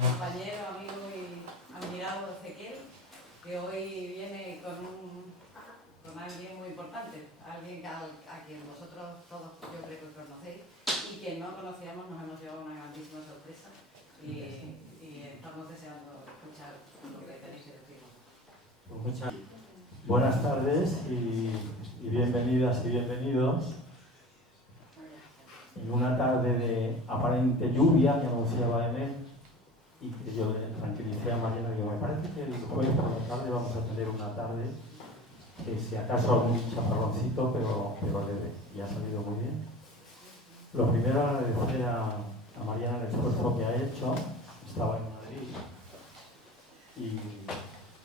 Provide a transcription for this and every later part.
compañero, amigo y admirado Ezequiel, que hoy viene con alguien muy importante, alguien a quien vosotros todos yo creo que conocéis, y quien no conocíamos nos hemos llevado una grandísima sorpresa y estamos deseando escuchar lo que tenéis que decirnos. Muchas buenas tardes y bienvenidas y bienvenidos. En una tarde de aparente lluvia que anunciaba Emel y que yo le tranquilicé a Mariana, digo, me parece que el jueves por la tarde vamos a tener una tarde que si acaso un chaparroncito, pero leve, y ha salido muy bien. Lo primero, agradecer a Mariana el esfuerzo que ha hecho. Estaba en Madrid y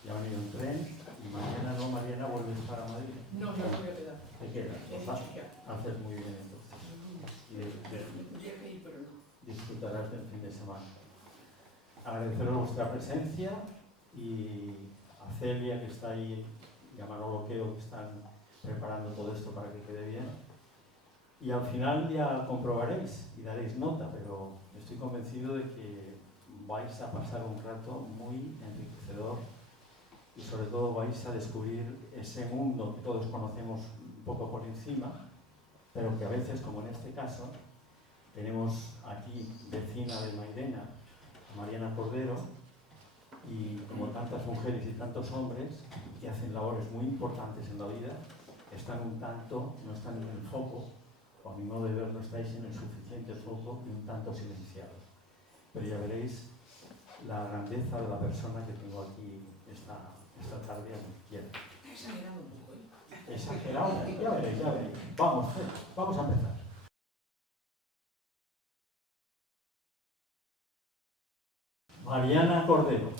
ya ha venido en tren y mañana no, Mariana, vuelves para Madrid. No, yo no voy a quedar. ¿Te quedas? Haces muy bien entonces. Tendría que ir, pero no. Disfrutarás del fin de semana. Agradeceros vuestra presencia y a Celia, que está ahí, y a Manolo Queo, que están preparando todo esto para que quede bien. Y al final ya comprobaréis y daréis nota, pero estoy convencido de que vais a pasar un rato muy enriquecedor y sobre todo vais a descubrir ese mundo que todos conocemos un poco por encima, pero que a veces, como en este caso, tenemos aquí vecina de Mairena, Mariana Cordero, y como tantas mujeres y tantos hombres que hacen labores muy importantes en la vida, están un tanto, no están en el foco, o a mi modo de ver no estáis en el suficiente foco y un tanto silenciados. Pero ya veréis la grandeza de la persona que tengo aquí esta tarde a mi izquierda. Exagerado un poco, ¿eh? Exagerado, ya veréis. Vamos a empezar. Mariana Cordero.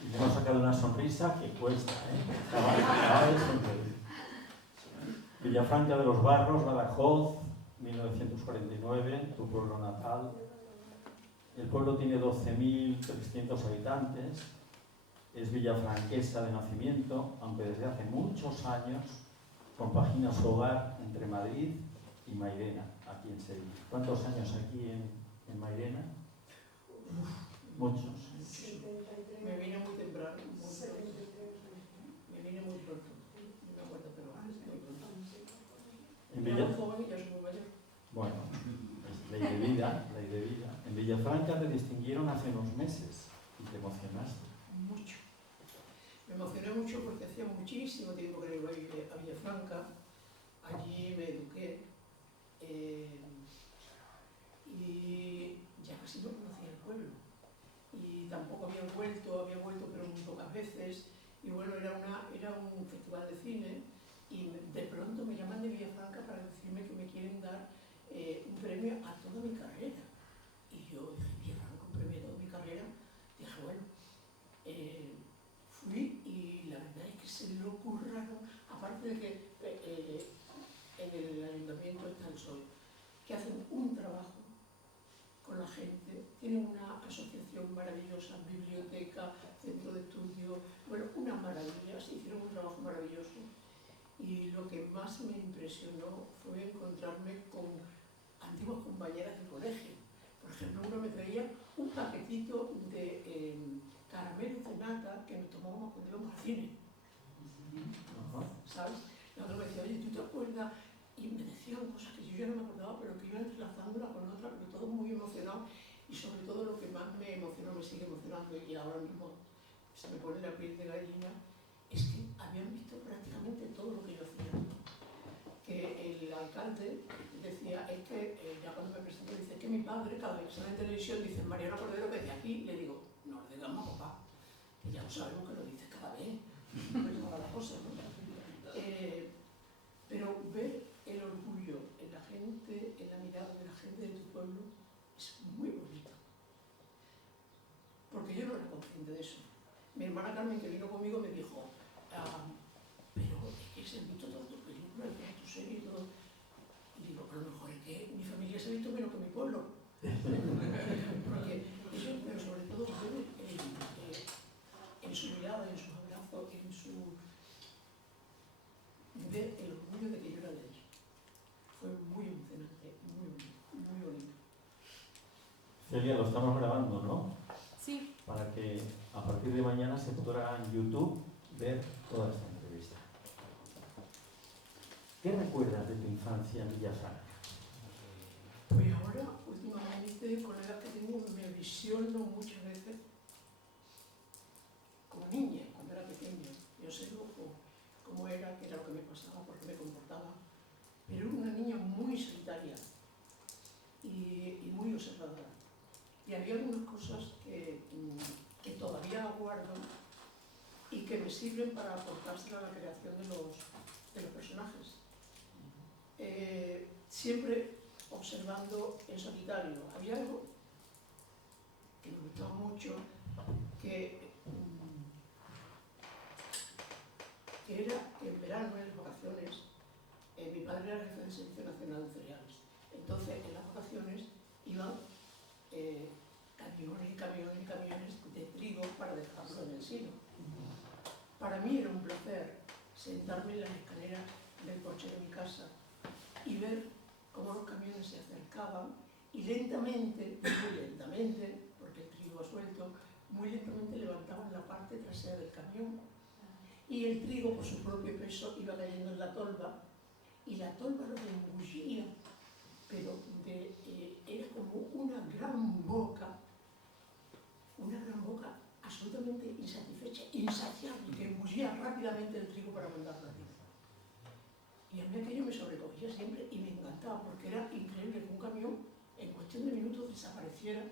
Y le hemos sacado una sonrisa que cuesta, Acaba de sonreír. Villafranca de los Barros, Badajoz, 1949, tu pueblo natal. El pueblo tiene 12.300 habitantes. Es villafranquesa de nacimiento, aunque desde hace muchos años compagina su hogar entre Madrid y Mairena, aquí en Sevilla. ¿Cuántos años aquí en Mairena? Muchos. Me vine muy temprano. Me vine muy pronto. No me acuerdo, pero muy pronto. En Era muy joven y ya soy muy mayor. Bueno, es ley de vida. En Villafranca te distinguieron hace unos meses y te emocionaste. Mucho. Me emocioné mucho porque hacía muchísimo tiempo que no iba a Villafranca. Allí me eduqué y ya casi no conocía el pueblo. Y tampoco había vuelto pero muy pocas veces. Y bueno, era un festival de cine y de pronto me llaman de Villafranca para decirme que me quieren dar un premio a toda mi carrera. Y yo dije, Villafranca, un premio a toda mi carrera. Dije, bueno, fui y la verdad es que se lo curraron, aparte de que en el ayuntamiento está el PSOE, que hacen un trabajo con la gente, tienen una asociación maravillosa, biblioteca, centro de estudio, bueno, una maravilla, se hicieron un trabajo maravilloso. Y lo que más me impresionó fue encontrarme con antiguas compañeras de colegio. Por ejemplo, uno me traía un paquetito de caramelos de nata que nos tomábamos cuando íbamos al cine. ¿Sabes? El otro me decía, oye, ¿tú te acuerdas? Y me decían cosas que yo ya no me acordaba, pero que iban entrelazándolas con otras, pero todo muy emocionado. Y sobre todo lo que más me emocionó, me sigue emocionando, y ahora mismo se me pone la piel de gallina, es que habían visto prácticamente todo lo que yo hacía. Que el alcalde decía, es que, ya cuando me presentó, dice, es que mi padre, cada vez que sale en televisión, dice, Mariana Cordero, que de aquí, le digo, no le digamos a papá, que ya lo sabemos que lo dices cada vez, para las cosas, ¿no? Pero ver el orgullo en la gente, en la mirada de la gente de tu pueblo, es muy bonito. Porque yo no era consciente de eso. Mi hermana Carmen, que vino conmigo, me dijo, pero es que se han visto todas tus películas, todas tus series y todo. Y digo, pero lo mejor es que mi familia se ha visto menos que mi pueblo. Porque eso, pero sobre todo ver en su mirada, en sus abrazos, en su Celia, lo estamos grabando, ¿no? Sí. Para que a partir de mañana se podrá en YouTube ver toda esta entrevista. ¿Qué recuerdas de tu infancia en Villasana? Pues ahora, últimamente, con la edad que tengo, me visiono muchas veces como niña, cuando era pequeña. Yo sé cómo era, qué era lo que me pasaba, por qué me comportaba. Pero era una niña muy solitaria y muy observadora. Y había algunas cosas que todavía guardo y que me sirven para aportarse a la creación de los personajes. Siempre observando en solitario. Había algo que me gustaba mucho, que era que en verano, en las vacaciones, mi padre era jefe del Servicio Nacional de Cereales. Entonces, en las vacaciones iban camiones y camiones y camiones de trigo para dejarlo en el silo. Para mí era un placer sentarme en las escaleras del porche de mi casa y ver cómo los camiones se acercaban y lentamente, muy lentamente, porque el trigo suelto, muy lentamente levantaban la parte trasera del camión y el trigo por su propio peso iba cayendo en la tolva y la tolva lo engullía, pero era como una gran boca absolutamente insatisfecha, insaciable, que engullía rápidamente el trigo para mandarlo a tierra. Y a mí aquello me sobrecogía siempre y me encantaba, porque era increíble que un camión en cuestión de minutos desapareciera,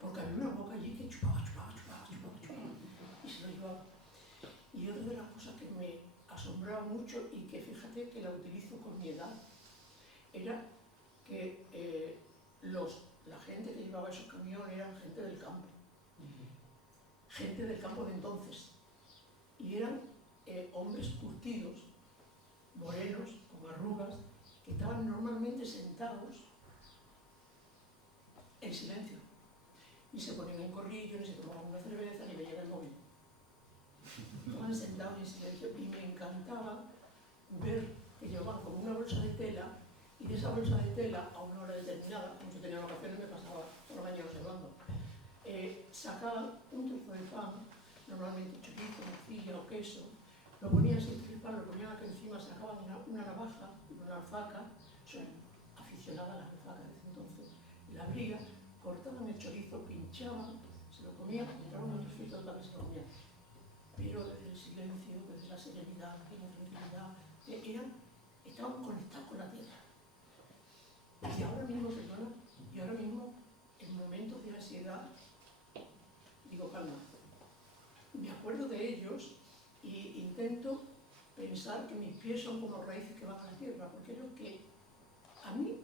porque había una boca allí que chupaba, y se lo llevaba. Y otra de las cosas que me asombraba mucho y que fíjate que la utilizo con mi edad, era que la gente que llevaba esos camiones eran gente del campo de entonces, y eran hombres curtidos, morenos, con arrugas, que estaban normalmente sentados en silencio, ni se ponían en corrillo, ni se tomaban una cerveza, ni veían el móvil. Estaban sentados en silencio y me encantaba ver que llevaban como una bolsa de tela y de esa bolsa de tela a una hora determinada, como yo tenía vacaciones, me pasaba toda la mañana observando, sacaban un trozo de pan, normalmente chorizo, morcilla o queso, lo ponían sin pan, lo ponían aquí encima, sacaban una navaja, una alfaca, son aficionadas a las alfacas desde entonces, la abrían, cortaban el chorizo, pinchaban, se lo comían, entraban un trocito de pan y se lo comían. Pero desde el silencio, desde la serenidad, desde la tranquilidad, estaban conectados con la tierra. Y ahora mismo, en momentos de ansiedad, digo, calma, me acuerdo de ellos e intento pensar que mis pies son como raíces que van a la tierra, porque es lo que a mí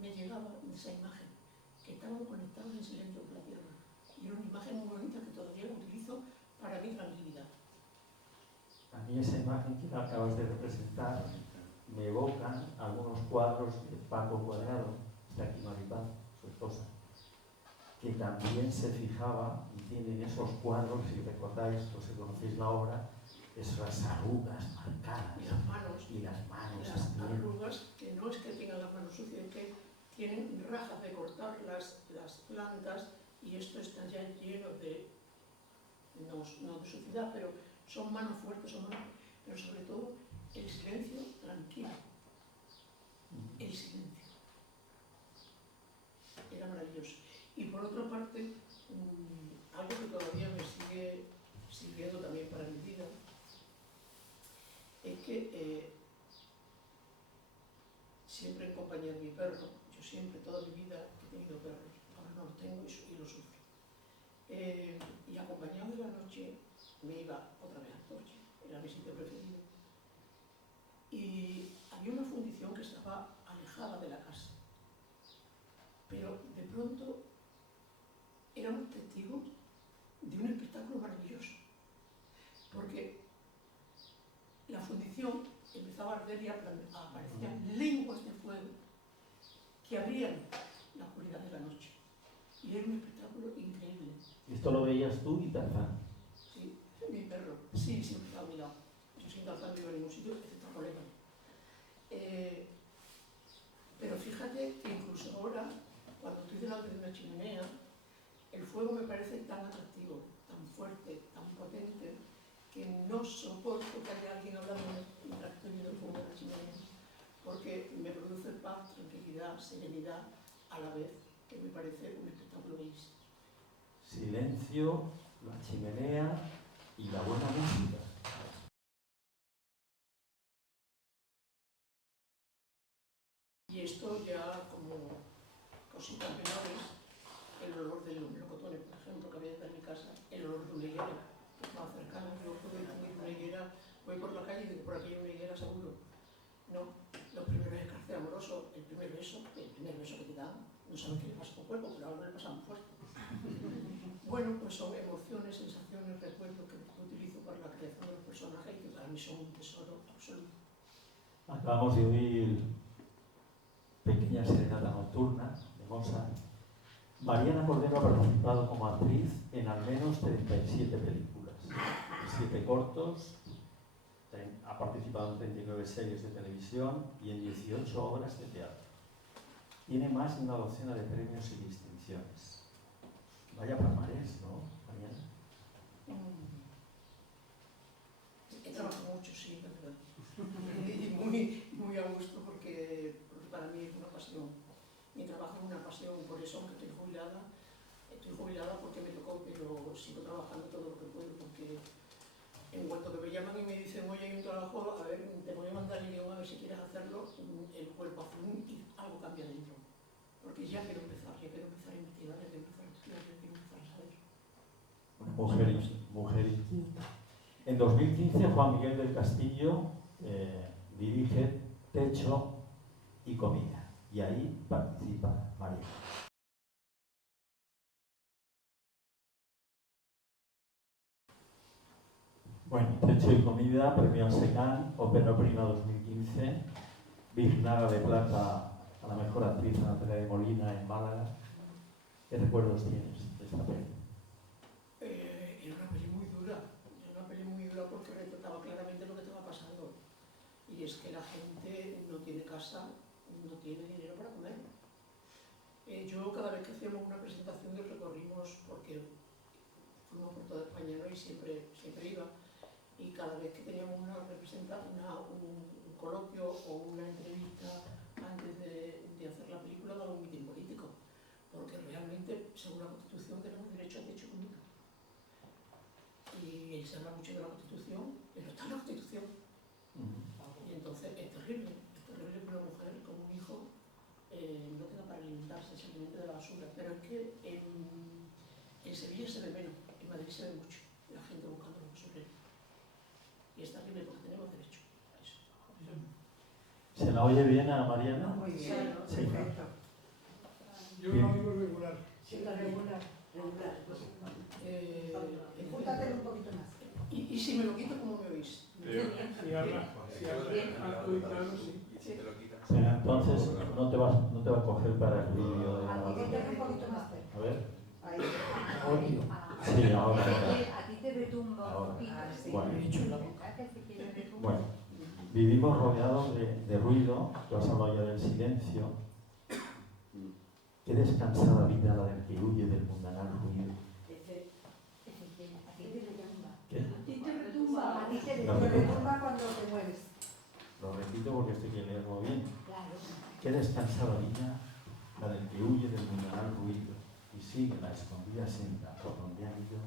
me llegaba de esa imagen, que estaban conectados en silencio con la tierra. Y era una imagen muy bonita que todavía la utilizo para mi tranquilidad. A mí esa imagen que acabas de representar me evocan algunos cuadros de Paco Cuadrado, está aquí Maripaz, su esposa, que también se fijaba y tienen esos cuadros, si recordáis, o si conocéis la obra, esas arrugas marcadas. Y las manos. Las arrugas, que no es que tengan las manos sucias, es que tienen rajas de cortar las plantas y esto está ya lleno de, no de suciedad, pero son manos fuertes, pero sobre todo el silencio tranquilo. El silencio. Era maravilloso. Y por otra parte, algo que todavía me sigue sirviendo también para mi vida, es que siempre en compañía de mi perro, yo siempre, toda mi vida he tenido perros, ahora no los tengo y los sufro. Y acompañado de la noche, me iba otra vez al coche, era mi sitio preferido. Y había una fundición que estaba alejada de la casa, pero de pronto éramos testigos de un espectáculo maravilloso, porque la fundición empezaba a arder y aparecían lenguas de fuego que abrían la oscuridad de la noche. Y era un espectáculo increíble. Esto lo veías tú y Tarzán. Sí, mi perro, sí, siempre estaba a mi lado. Yo sin Tarzán no iba a ningún sitio, excepto a colega. Pero fíjate que incluso ahora, cuando estoy estoy delante de una chimenea, el fuego me parece tan atractivo, tan fuerte, tan potente, que no soporto que haya alguien hablando mientras estoy viendo el fuego de la chimenea, porque me produce paz, tranquilidad, serenidad, a la vez que me parece un espectáculo bellísimo. Silencio, la chimenea y la buena música. Y esto ya como cositas menores, el olor de los melocotones, por ejemplo, que había detrás de mi casa, el olor de una higuera, es más cercano. Yo puedo distinguir una higuera, voy por la calle y digo, por aquí hay una higuera seguro. No, los primeros escarces amorosos, el primer beso que te dan, no sabes qué le pasa a tu cuerpo, pero ahora le pasa muy fuerte. Bueno, pues son emociones, sensaciones, recuerdos que utilizo para la creación de los personajes y que para mí son un tesoro absoluto. Acabamos de oír Pequeña serenata nocturna de Mozart. Mariana Cordero ha participado como actriz en al menos 37 películas, 7 cortos, ha participado en 39 series de televisión y en 18 obras de teatro. Tiene más de una docena de premios y distinciones. Vaya palmarés, ¿no, Mariana? He trabajado mucho, sí, la verdad. Y muy a gusto porque para mí es una pasión. Mi trabajo es una pasión, por eso aunque estoy jubilada porque me tocó, pero sigo trabajando todo lo que puedo, porque en cuanto que me llaman y me dicen, oye, hay un trabajo, a ver, te voy a mandar el guión a ver si quieres hacerlo, el cuerpo hace y algo cambia dentro. Porque ya quiero empezar a investigar, ya quiero empezar a estudiar, ya quiero empezar a saber. Mujer inquieta. En 2015, Juan Miguel del Castillo dirige Techo y Comida, y ahí participa María. Bueno, Techo y Comida, premio Secán, Ópera Prima 2015, Bignara de Plata a la mejor actriz Natalia de Molina en Málaga. ¿Qué recuerdos tienes de esta peli? Era una peli muy dura porque retrataba claramente lo que estaba pasando. Y es que la gente no tiene casa, no tiene dinero para comer. Yo cada vez que hacíamos una presentación que recorrimos, porque fuimos por toda España, ¿no? Y siempre iba, y cada vez que teníamos un coloquio o una entrevista antes de hacer la película, daba un mitin político, porque realmente, según la Constitución, tenemos derecho a techo y comida. Y se habla mucho de la Constitución, pero está en la Constitución. Y entonces es terrible que una mujer con un hijo no tenga para alimentarse, se alimente de la basura. Pero es que en Sevilla se ve menos, en Madrid se ve mucho, la gente buscando los basureros. Y es terrible porque tenemos derecho a eso. ¿Se la oye bien a Mariana? Muy bien, Sí. perfecto. Yo la oigo regular. Sí, la regular. Júntate un poquito más. Y si me lo quito, ¿cómo me oís? Si habla alto y claro, sí. Pero entonces no te va a coger para el vídeo de Aquí grabación. vete un poquito más cerca. A ver. Ahí. Audio. Sí, ahora. A ti te retumba Ahora. un poquito. Sí. Bueno. Te retumba. Bueno, vivimos rodeados de ruido, tú has hablado ya del silencio. Qué descansada vida la del que huye del mundanal ruido. A ti te retumba. ¿Qué? A ti te retumba. A ti te No, retumba cuando te mueves. Lo repito porque esto hay que leerlo bien. Claro. Qué descansada vida la del que huye del mundanal ruido y sigue la escondida senda por donde han ido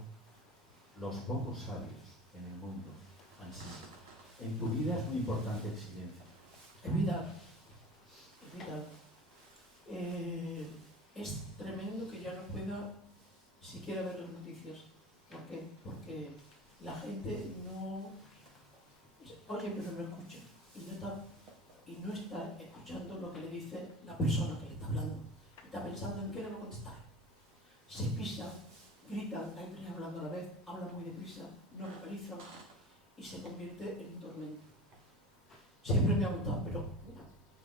los pocos sabios en el mundo han sido. En tu vida es muy importante el silencio. Es vital. Es tremendo que ya no pueda siquiera ver las noticias. ¿Por qué? Porque la gente no oye pero no escucha y no está escuchando lo que le dice la persona que le está hablando. Está pensando en qué le va a contestar. Se pisa, gritan, hay tres hablando a la vez, hablan muy deprisa, no localizan y se convierte en un tormento. Siempre me ha gustado, pero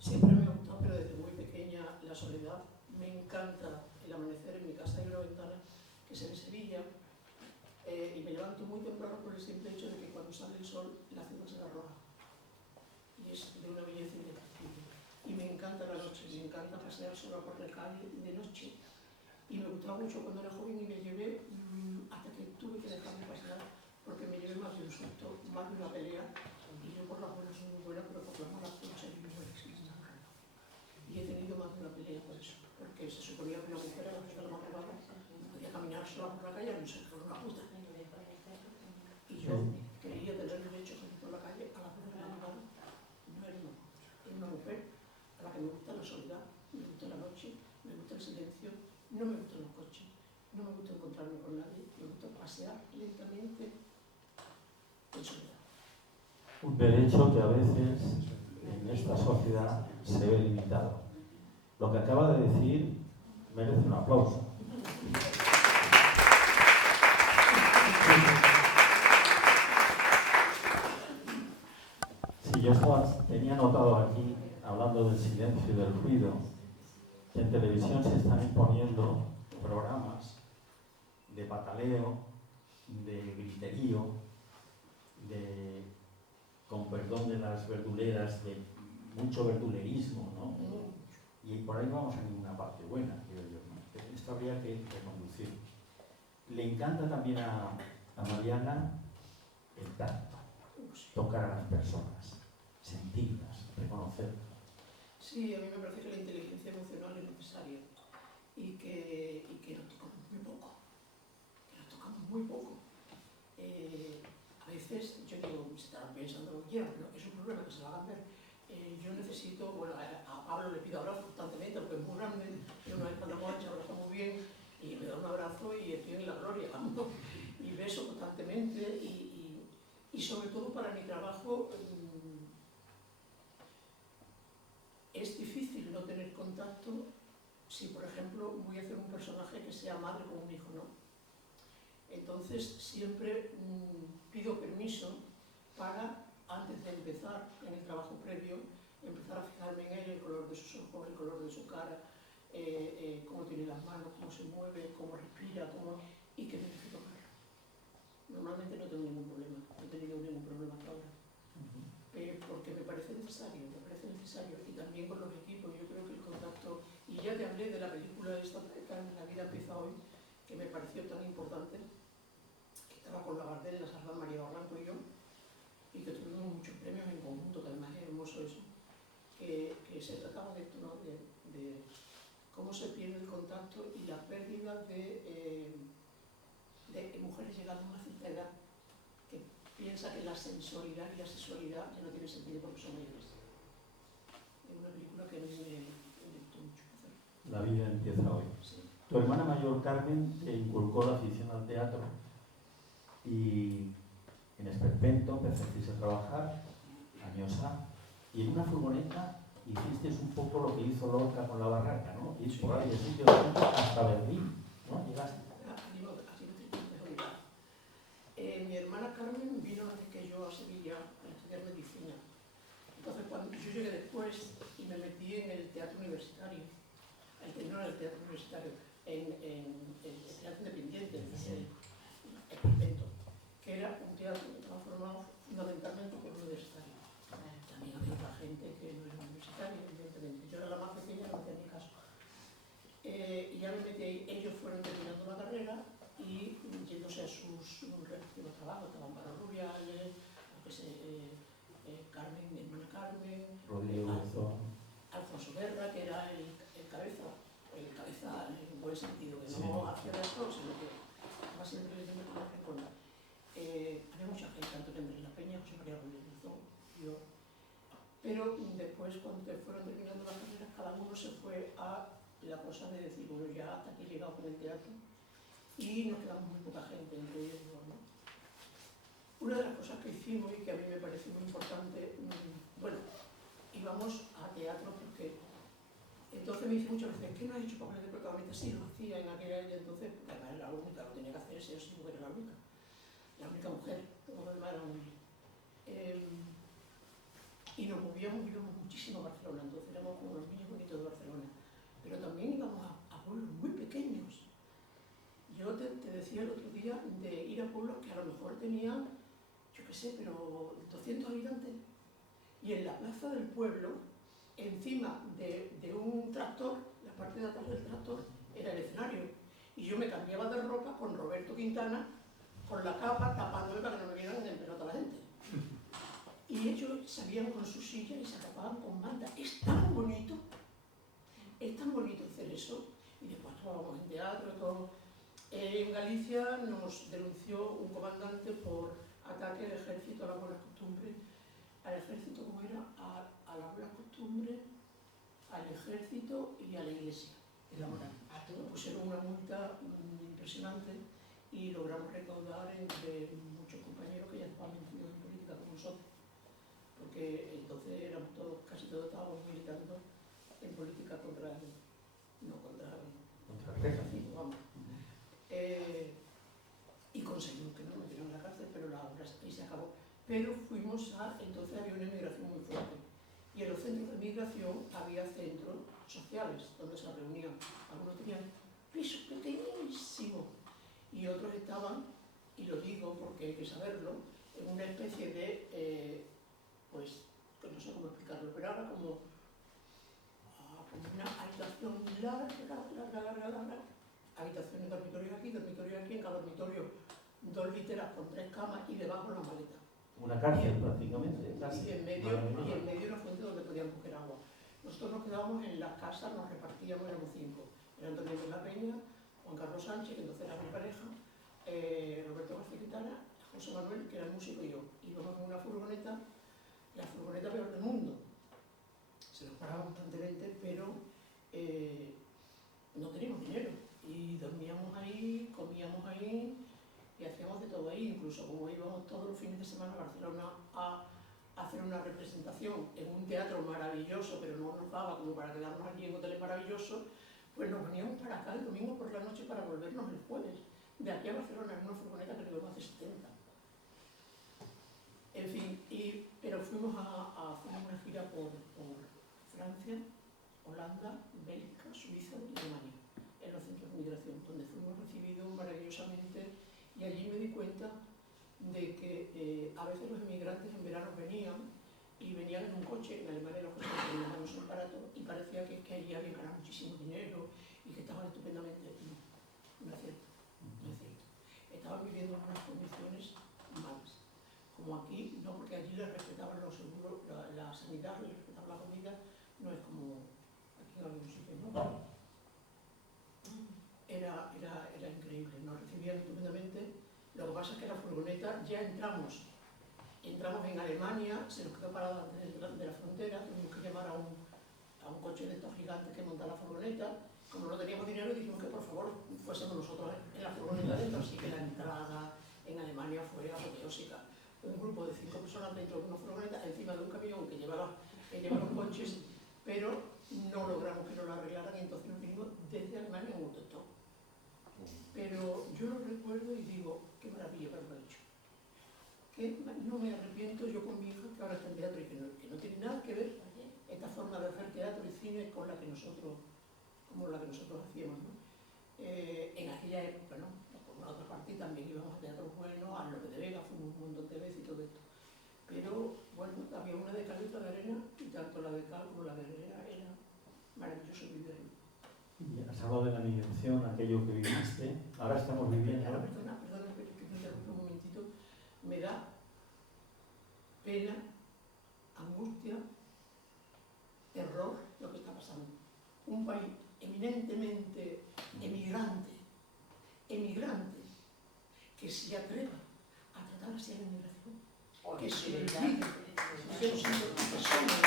desde muy pequeña la soledad. Me encanta el amanecer. En mi casa hay una ventana que se ve Sevilla y me levanto muy temprano por el simple hecho de que cuando sale el sol la ciudad se da roja. Y es de una belleza indescriptible. Y me encanta la noche, me encanta pasear sola por la calle de noche Y me gustaba mucho cuando era joven y me llevé, hasta que tuve que dejarme pasear, porque me llevé más de un susto, más de una pelea. Y yo por las buenas soy muy buena, pero por las malas puedo ser muy buenísima. Y he tenido más de una pelea por eso, porque se suponía que una mujer a las 8 de la madrugada podía caminar sola por la calle a no ser por una puta. Y yo quería tener derecho a salir por la calle a las 2 de la madrugada. No era una puta, era una mujer a la que me gusta la soledad, me gusta la noche, me gusta el silencio, no me gustan los coches, no me gusta encontrarme con nadie, me gusta pasear lentamente en soledad. Un derecho que a veces en esta sociedad se ve limitado. Lo que acaba de decir merece un aplauso. Si yo tenía notado aquí, hablando del silencio y del ruido, que en televisión se están imponiendo programas de pataleo, de griterío, con perdón de las verduleras, de mucho verdulerismo, ¿no? Y por ahí no vamos a ninguna parte buena, creo yo, ¿no? Esto habría que reconducir. Le encanta también a Mariana el tacto, tocar a las personas, sentirlas, reconocerlas. Sí, a mí me parece que la inteligencia emocional es necesaria y que nos tocamos muy poco, a veces, yo digo, se estarán pensando lo que quieran, pero es un problema que se lo hagan ver. Yo necesito, bueno, a Pablo le pido abrazos constantemente, porque es muy grande, pero una vez cuando hemos hecho abrazo muy bien, y me da un abrazo y estoy en la gloria, ¿no? Y beso constantemente, y sobre todo para mi trabajo, es difícil no tener contacto si, por ejemplo, voy a hacer un personaje que sea madre con un hijo, ¿no? Entonces, siempre pido permiso para, antes de empezar en el trabajo previo, empezar a fijarme en él, el color de sus ojos, el color de su cara, cómo tiene las manos, cómo se mueve, cómo respira, y que me deje tocarlo. Normalmente no tengo ningún problema, no he tenido ningún problema hasta ahora. Porque me parece necesario, y también con los equipos. Yo creo que el contacto, y ya te hablé de la película esta, La vida empieza hoy, que me pareció tan importante, que estaba con la Gardel, la Sardá, María Barranco y yo, y que tuvimos muchos premios en conjunto, que además es hermoso eso, que se trataba de esto, ¿no? de cómo se pierde el contacto y la pérdida de mujeres llegando a una cierta edad, que piensa que la sensualidad y la sexualidad ya no tienen sentido porque son mayores. Es una película que a mí me gustó mucho hacer. La vida empieza hoy. Sí. Tu hermana mayor, Carmen, te inculcó la afición al teatro y en Esperpento empezasteis a trabajar, años A, y en una furgoneta hicisteis un poco lo que hizo Lorca con la barraca, ¿no? Y por ahí de sitio hasta Berlín, ¿no? Llegaste. Mi hermana Carmen vino antes que yo a Sevilla a estudiar medicina. Entonces, cuando yo llegué después y me metí en el teatro universitario, no en el teatro universitario, en el teatro independiente, el Esperpento, que era un teatro que estaba formado fundamentalmente por universitarios. También había otra gente que no era universitaria, evidentemente. Yo era la más pequeña, no hacía ni caso. Y ya me metí ahí, ellos fueron terminando la carrera y yéndose a sus respectivos trabajos. Estaban para Rubiales, Carmen, mi hermana Carmen, Rodrigo Alfonso Guerra, que era el cabeza en buen sentido, que no hacía de esto, sino que estaba siempre leyendo con la recuerda. Había mucha gente, Antonio Andrés La Peña, José María Rodríguez, yo. Pero después, cuando fueron terminando las carreras, cada uno se fue a la cosa de decir, bueno, ya hasta aquí he llegado con el teatro, y nos quedamos muy poca gente, entre ellos dos, ¿no? Una de las cosas que hicimos y que a mí me parece muy importante, bueno, íbamos a teatro porque entonces me dice muchas veces, ¿qué no has hecho papeles de protagonista? Sí, lo hacía en aquella y entonces, porque además era la única, lo tenía que hacer, si yo sí, porque era la única mujer, todo lo demás era hombre. Y nos movíamos, íbamos muchísimo a Barcelona, entonces éramos como los niños bonitos de Barcelona, pero también íbamos a pueblos muy pequeños. Yo te decía el otro día de ir a pueblos que a lo mejor tenían, yo qué sé, pero 200 habitantes, y en la plaza del pueblo, encima de un tractor, la parte de atrás del tractor era el escenario. yo me cambiaba de ropa con Roberto Quintana, con la capa, tapándome para que no me vieran en pelota la gente. Y ellos salían con su silla y se tapaban con manta. Es tan bonito hacer eso. Y después trabajamos en teatro y todo. En Galicia nos denunció un comandante por ataque al ejército, a las buenas costumbres. Al ejército, ¿cómo era? A las buenas costumbres, al ejército y a la iglesia. Nos pusieron una multa impresionante y logramos recaudar entre muchos compañeros que ya estaban metidos en política como nosotros. Porque entonces éramos todos, casi todos estábamos militando en política contra el racismo, vamos. Y conseguimos que no me metieran en la cárcel, pero la obra y se acabó. Pero entonces había una inmigración muy fuerte. Y en los centros de migración había centros sociales donde se reunían. Algunos tenían pisos pequeñísimos y otros estaban, y lo digo porque hay que saberlo, en una especie de, pues, no sé cómo explicarlo, pero ahora como una habitación larga, habitaciones, dormitorios aquí, en cada dormitorio 2 literas con 3 camas y debajo la maleta. Una cárcel prácticamente, casi. Y en medio una fuente donde podían coger agua. Nosotros nos quedábamos en las casas, nos repartíamos, éramos 5. Era Antonio de la Peña, Juan Carlos Sánchez, que entonces era mi pareja, Roberto García Quintana, José Manuel, que era el músico, y yo. Íbamos en una furgoneta, la furgoneta peor del mundo. Se nos paraba constantemente, pero no teníamos dinero. Y dormíamos ahí, comíamos ahí, y hacíamos de todo ahí. Incluso como íbamos todos los fines de semana a Barcelona a hacer una representación en un teatro maravilloso, pero no nos daba como para quedarnos allí en hoteles maravillosos, pues nos veníamos para acá el domingo por la noche para volvernos el jueves. De aquí a Barcelona en una furgoneta que llevamos hace 70. En fin, pero fuimos a hacer una gira por Francia, Holanda, Bélgica, Suiza y Alemania, en los centros de migración, donde fuimos recibidos maravillosamente, y allí me di cuenta de que a veces los inmigrantes en verano venían en un coche. En Alemania los coches no son baratos, y parecía que allí habían ganado muchísimo dinero y que estaban estupendamente. No es cierto, no es cierto. Estaban viviendo en unas condiciones malas. Como aquí, no, porque allí les respetaban los seguros, la sanidad, les respetaban la comida, no es como aquí en algunos sitios, ¿no? Era increíble, nos recibían estupendamente. Lo que pasa es que la furgoneta, ya entramos en Alemania, se nos quedó parada antes de la frontera, tuvimos que llamar a un coche de estos gigantes que monta la furgoneta. Como no teníamos dinero, dijimos que por favor fuésemos nosotros en la furgoneta dentro, así que la entrada en Alemania fue apoteósica. Un grupo de 5 personas dentro de una furgoneta, encima de un camión que lleva los coches, pero no logramos que nos lo arreglaran, y entonces nos vinimos desde Alemania en autostop. Pero yo lo recuerdo y digo, qué maravilla haberlo hecho. Que no me arrepiento, yo con mi hija, que ahora está en teatro y que no tiene nada que ver esta forma de hacer teatro y cine con la que nosotros hacíamos, ¿no? En aquella época, ¿no? Por la otra parte también íbamos a teatros buenos, a Lope de Vega, fuimos un montón de veces y todo esto. Pero bueno, había una de cal y otra de arena, y tanto la de cal como la de arena era maravilloso vivir ahí. Has hablado de la migración, aquello que viviste, ahora estamos viviendo. Ahora, perdona, que te interrumpa un momentito. Me da pena, angustia, terror lo que está pasando. Un país eminentemente emigrante, que se atreva a tratar así a la inmigración, que se olvide de los personas.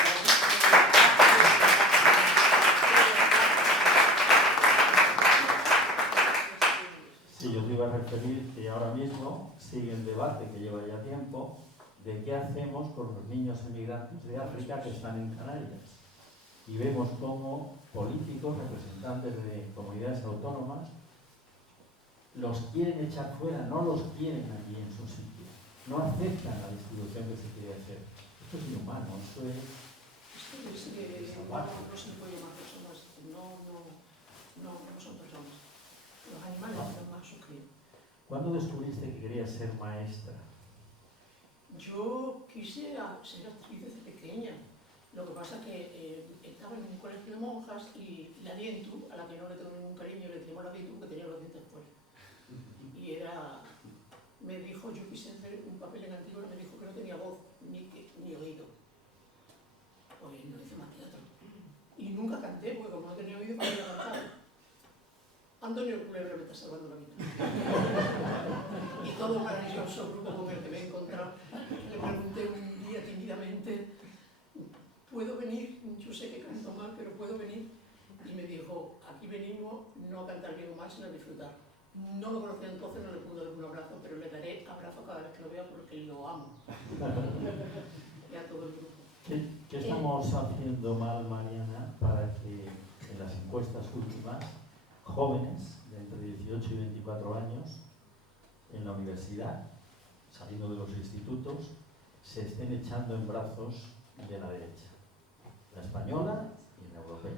Sí, yo te iba a referir que ahora mismo sigue el debate que lleva ya tiempo de qué hacemos con los niños emigrantes de África que están en Canarias. Y vemos cómo políticos, representantes de comunidades autónomas, los quieren echar fuera, no los quieren allí en su sitio. No aceptan la distribución que se quiere hacer. Esto es inhumano, esto es... No se puede llamar personas, no son personas. Los animales son más sufridos. ¿Cuándo descubriste que querías ser maestra? Yo quise ser actriz desde pequeña. Lo que pasa es que estaba en un colegio de monjas y la Dientu, a la que no le tengo ningún cariño, le tengo la Dientu que tenía los dientes fuera. Antonio Culebra me está salvando la vida. Y todo maravilloso grupo con el que me he encontrado. Le pregunté un día tímidamente, ¿puedo venir? Yo sé que canto mal, pero ¿puedo venir? Y me dijo, aquí venimos no a cantar bien o mal, sino a disfrutar. No lo conocía entonces, no le pude dar un abrazo, pero le daré abrazo cada vez que lo vea porque lo amo. Y a todo el grupo. ¿Qué estamos haciendo mal, Mariana, para que en las encuestas últimas, jóvenes de entre 18 y 24 años, en la universidad, saliendo de los institutos, se estén echando en brazos de la derecha? La española y la europea.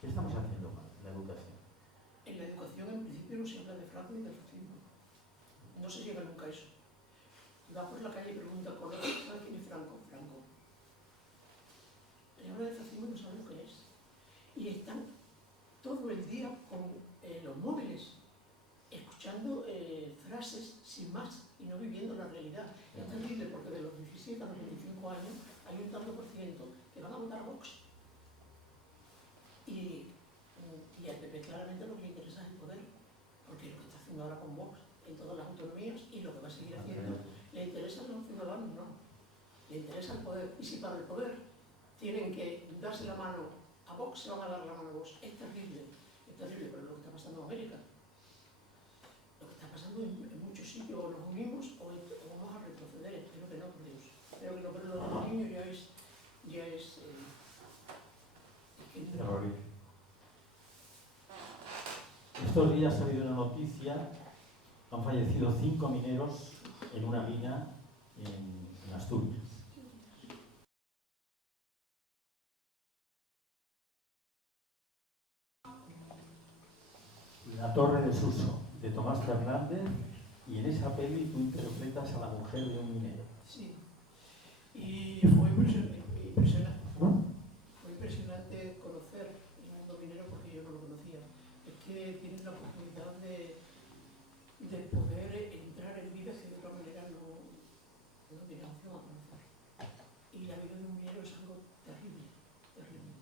¿Qué estamos haciendo mal en la educación? En la educación, en principio, no se habla de Franco ni del fascismo. No se llega nunca a eso. Va por la calle y pregunta, ¿sabes quién es Franco? Franco. Se habla de fascismo y no saben lo que es. Y están todo el día con los móviles, escuchando frases sin más y no viviendo la realidad. Es terrible porque de los 17 a los 25 años hay un tanto por ciento que van a votar a Vox. Y al PP claramente lo que le interesa es el poder, porque lo que está haciendo ahora con Vox en todas las autonomías y lo que va a seguir haciendo, le interesa a los ciudadanos, no. Le interesa el poder. Y si para el poder tienen que darse la mano a Vox, se van a dar la mano a Vox. Es terrible, pero lo que está pasando en América, lo que está pasando en muchos sitios, o nos unimos o vamos a retroceder. Espero que no, por Dios. Espero que no, pero lo de los niños ya es que no. Terrorífico. Estos días ha habido una noticia, han fallecido 5 mineros en una mina en Asturias. La Torre de Suso, de Tomás Fernández, y en esa peli tú interpretas a la mujer de un minero. Sí, y fue impresionante. Fue impresionante conocer el mundo minero porque yo no lo conocía. Es que tienes la oportunidad de poder entrar en vidas que de otra manera no tienes opción a conocer. Y la vida de un minero es algo terrible, terrible.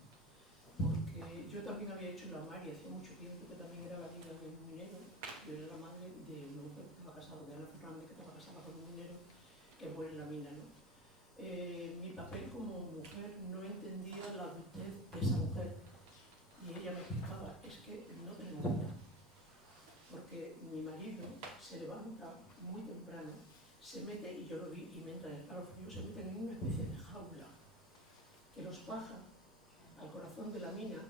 Porque yo también había hecho la Mari hace mucho tiempo, que también era la vida de un minero. Yo era la madre de una mujer que estaba casada, de Ana Fernández, que estaba casada con un minero que muere en la mina, ¿no? Mi papel como mujer no entendía la adultez de esa mujer y ella me explicaba, es que no tenemos vida, porque mi marido se levanta muy temprano, se mete, y yo lo vi y me entra en el escalofrío, se mete en una especie de jaula que los baja al corazón de la mina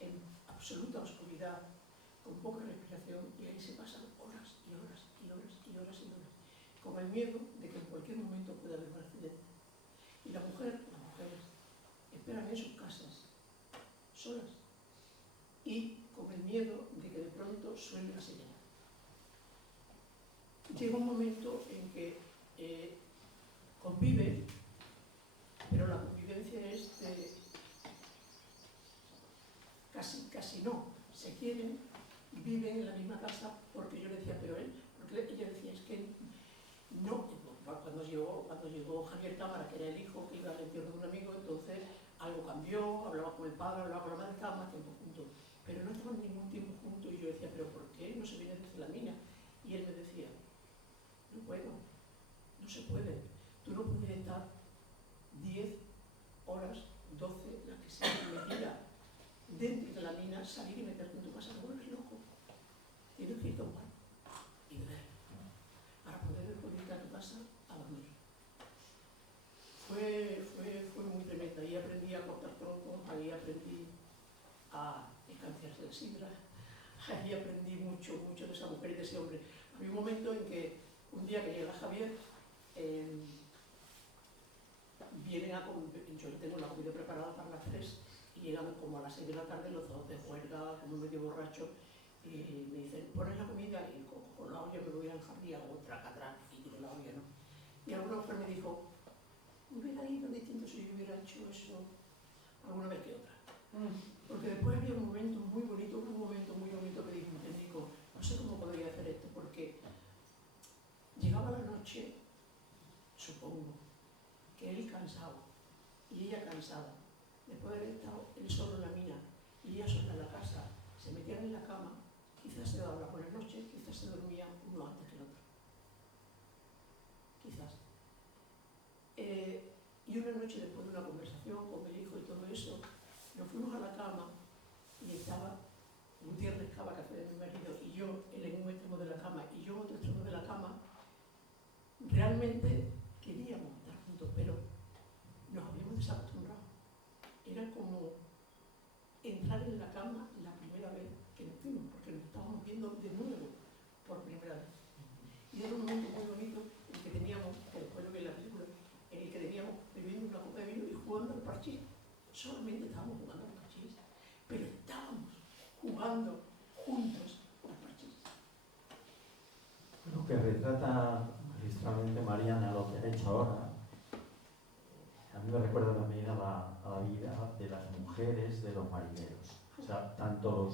en absoluta oscuridad, con poca respiración, y ahí se pasan horas y horas y horas y horas y horas, con el miedo de que en cualquier momento pueda haber un accidente. Y las mujeres esperan en sus casas, solas, y con el miedo de que de pronto suene la sirena. Llega un momento en que convive, pero la convivencia es de casi no, se quieren, viven en la misma casa, porque yo le decía, pero él, porque ella decía, es que no. Cuando llegó Javier Cámara, que era el hijo que iba al entierro de un amigo, entonces algo cambió, hablaba con el padre, hablaba con la madre, estaban más tiempo juntos, pero no estaban ningún tiempo juntos. Y yo decía, pero ¿por qué no se viene desde la mina? Y él me decía, no puedo, no se puede, tú no puedes estar 10 horas, 12, las que sea, metida dentro de la mina, salir y meterte en tu casa. No eres loco, tienes que irte a un bar y beber para poder irte a tu casa a dormir. Fue muy tremenda. Ahí aprendí a cortar troncos, ahí aprendí a escanciarse de sidra, ahí aprendí mucho de esa mujer y de ese hombre. Había un momento en que un día que llega Javier, vienen a comer, yo tengo la comida preparada para las 3 y llegan como a las 6 de la tarde los dos de juerga, como medio borracho, y me dicen, pones la comida, y con la olla me voy al jardín y hago traca y tiro la olla, ¿no? Y alguna mujer me dijo, hubiera ido distinto si yo hubiera hecho eso alguna vez que otra. Porque después había un momento muy bonito que dije, Nico, no sé cómo podría hacer esto, porque llegaba la noche, supongo, que él cansado y ella cansada, después de haber estado él solo en la mina y ella sola en la casa, se metían en la cama, quizás se quizás se dormía uno antes que el otro. Quizás. Y una noche, después de una conversación con el hijo y todo eso, nos fuimos a la cama y estaba Gutiérrez Cava, café de mi marido, y yo, él en un extremo de la cama y yo en otro extremo de la cama. Realmente queríamos estar juntos, pero nos habíamos desacostumbrado. Era como entrar en la cama la primera vez que nos fuimos, porque nos estábamos viendo de nuevo por primera vez. Y era un momento muy bonito en el que teníamos, que después lo vi en la película, en el que teníamos bebiendo una copa de vino y jugando al parchís. Solamente estábamos jugando al parchís, pero estábamos jugando juntos al parchís. Lo que retrata magistralmente Mariana, lo que ha hecho ahora, a mí me recuerda también a la vida de las mujeres de los marineros. O sea, tanto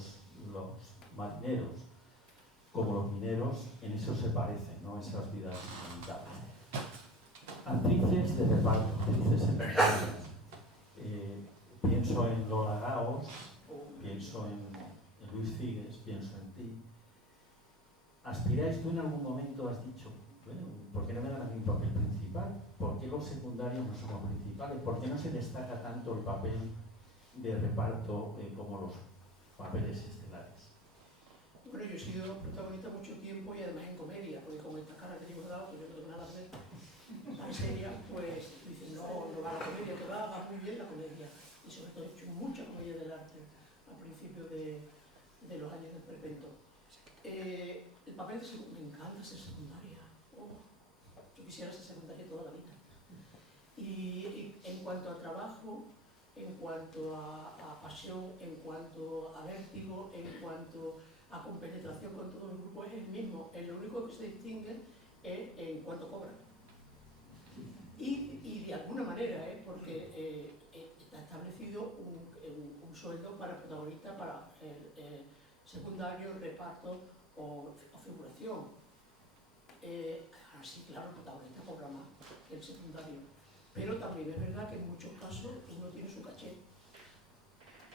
los marineros como los mineros en eso se parecen, ¿no? Esas vidas limitadas. Actrices de reparto, actrices secundarias. Pienso en Lola Gaos, pienso en Luis Figues, pienso en ti. ¿Aspiráis tú en algún momento, has dicho, bueno, ¿por qué no me dan a mí un papel principal? ¿Por qué los secundarios no somos principales? ¿Por qué no se destaca tanto el papel de reparto como los papeles estelares? Bueno, yo he sido protagonista mucho tiempo y además en comedia, porque con esta cara que hemos dado, que no tengo nada que ver, tan seria, pues dicen, no, no va a la comedia, que va muy bien la comedia. Y sobre todo he hecho mucha comedia del arte al principio de los años del Perpetuo. El papel me encanta ser secundaria. Oh, yo quisiera ser secundaria toda la vida. Y en cuanto a trabajo, en cuanto a pasión, en cuanto a vértigo, en cuanto a compenetración con todos los grupos, es el mismo. Lo único que se distingue es en cuanto cobran. Y de alguna manera, porque está establecido un sueldo para protagonista, para secundario, reparto o figuración. Así, claro, el protagonista cobra más que el secundario. Pero también es verdad que en muchos casos uno tiene su caché.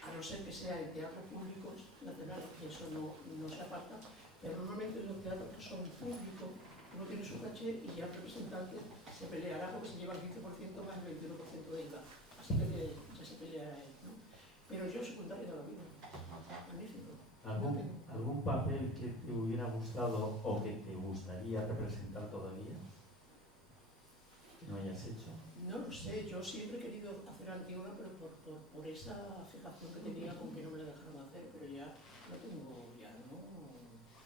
A no ser que sea en teatros públicos nacionales, que eso no se aparta, pero normalmente en los teatros que son públicos uno tiene su caché y ya el representante se peleará porque se lleva el 15% más el 21% de IVA. Así que ya se peleará él, ¿no? Pero yo secundario de la vida. Magnífico. ¿Algún papel que te hubiera gustado o que te gustaría representar todavía? ¿Que no hayas hecho? No lo sé, yo siempre he querido hacer Antígona, pero por esa fijación que tenía con que no me la dejaron hacer, pero ya no tengo,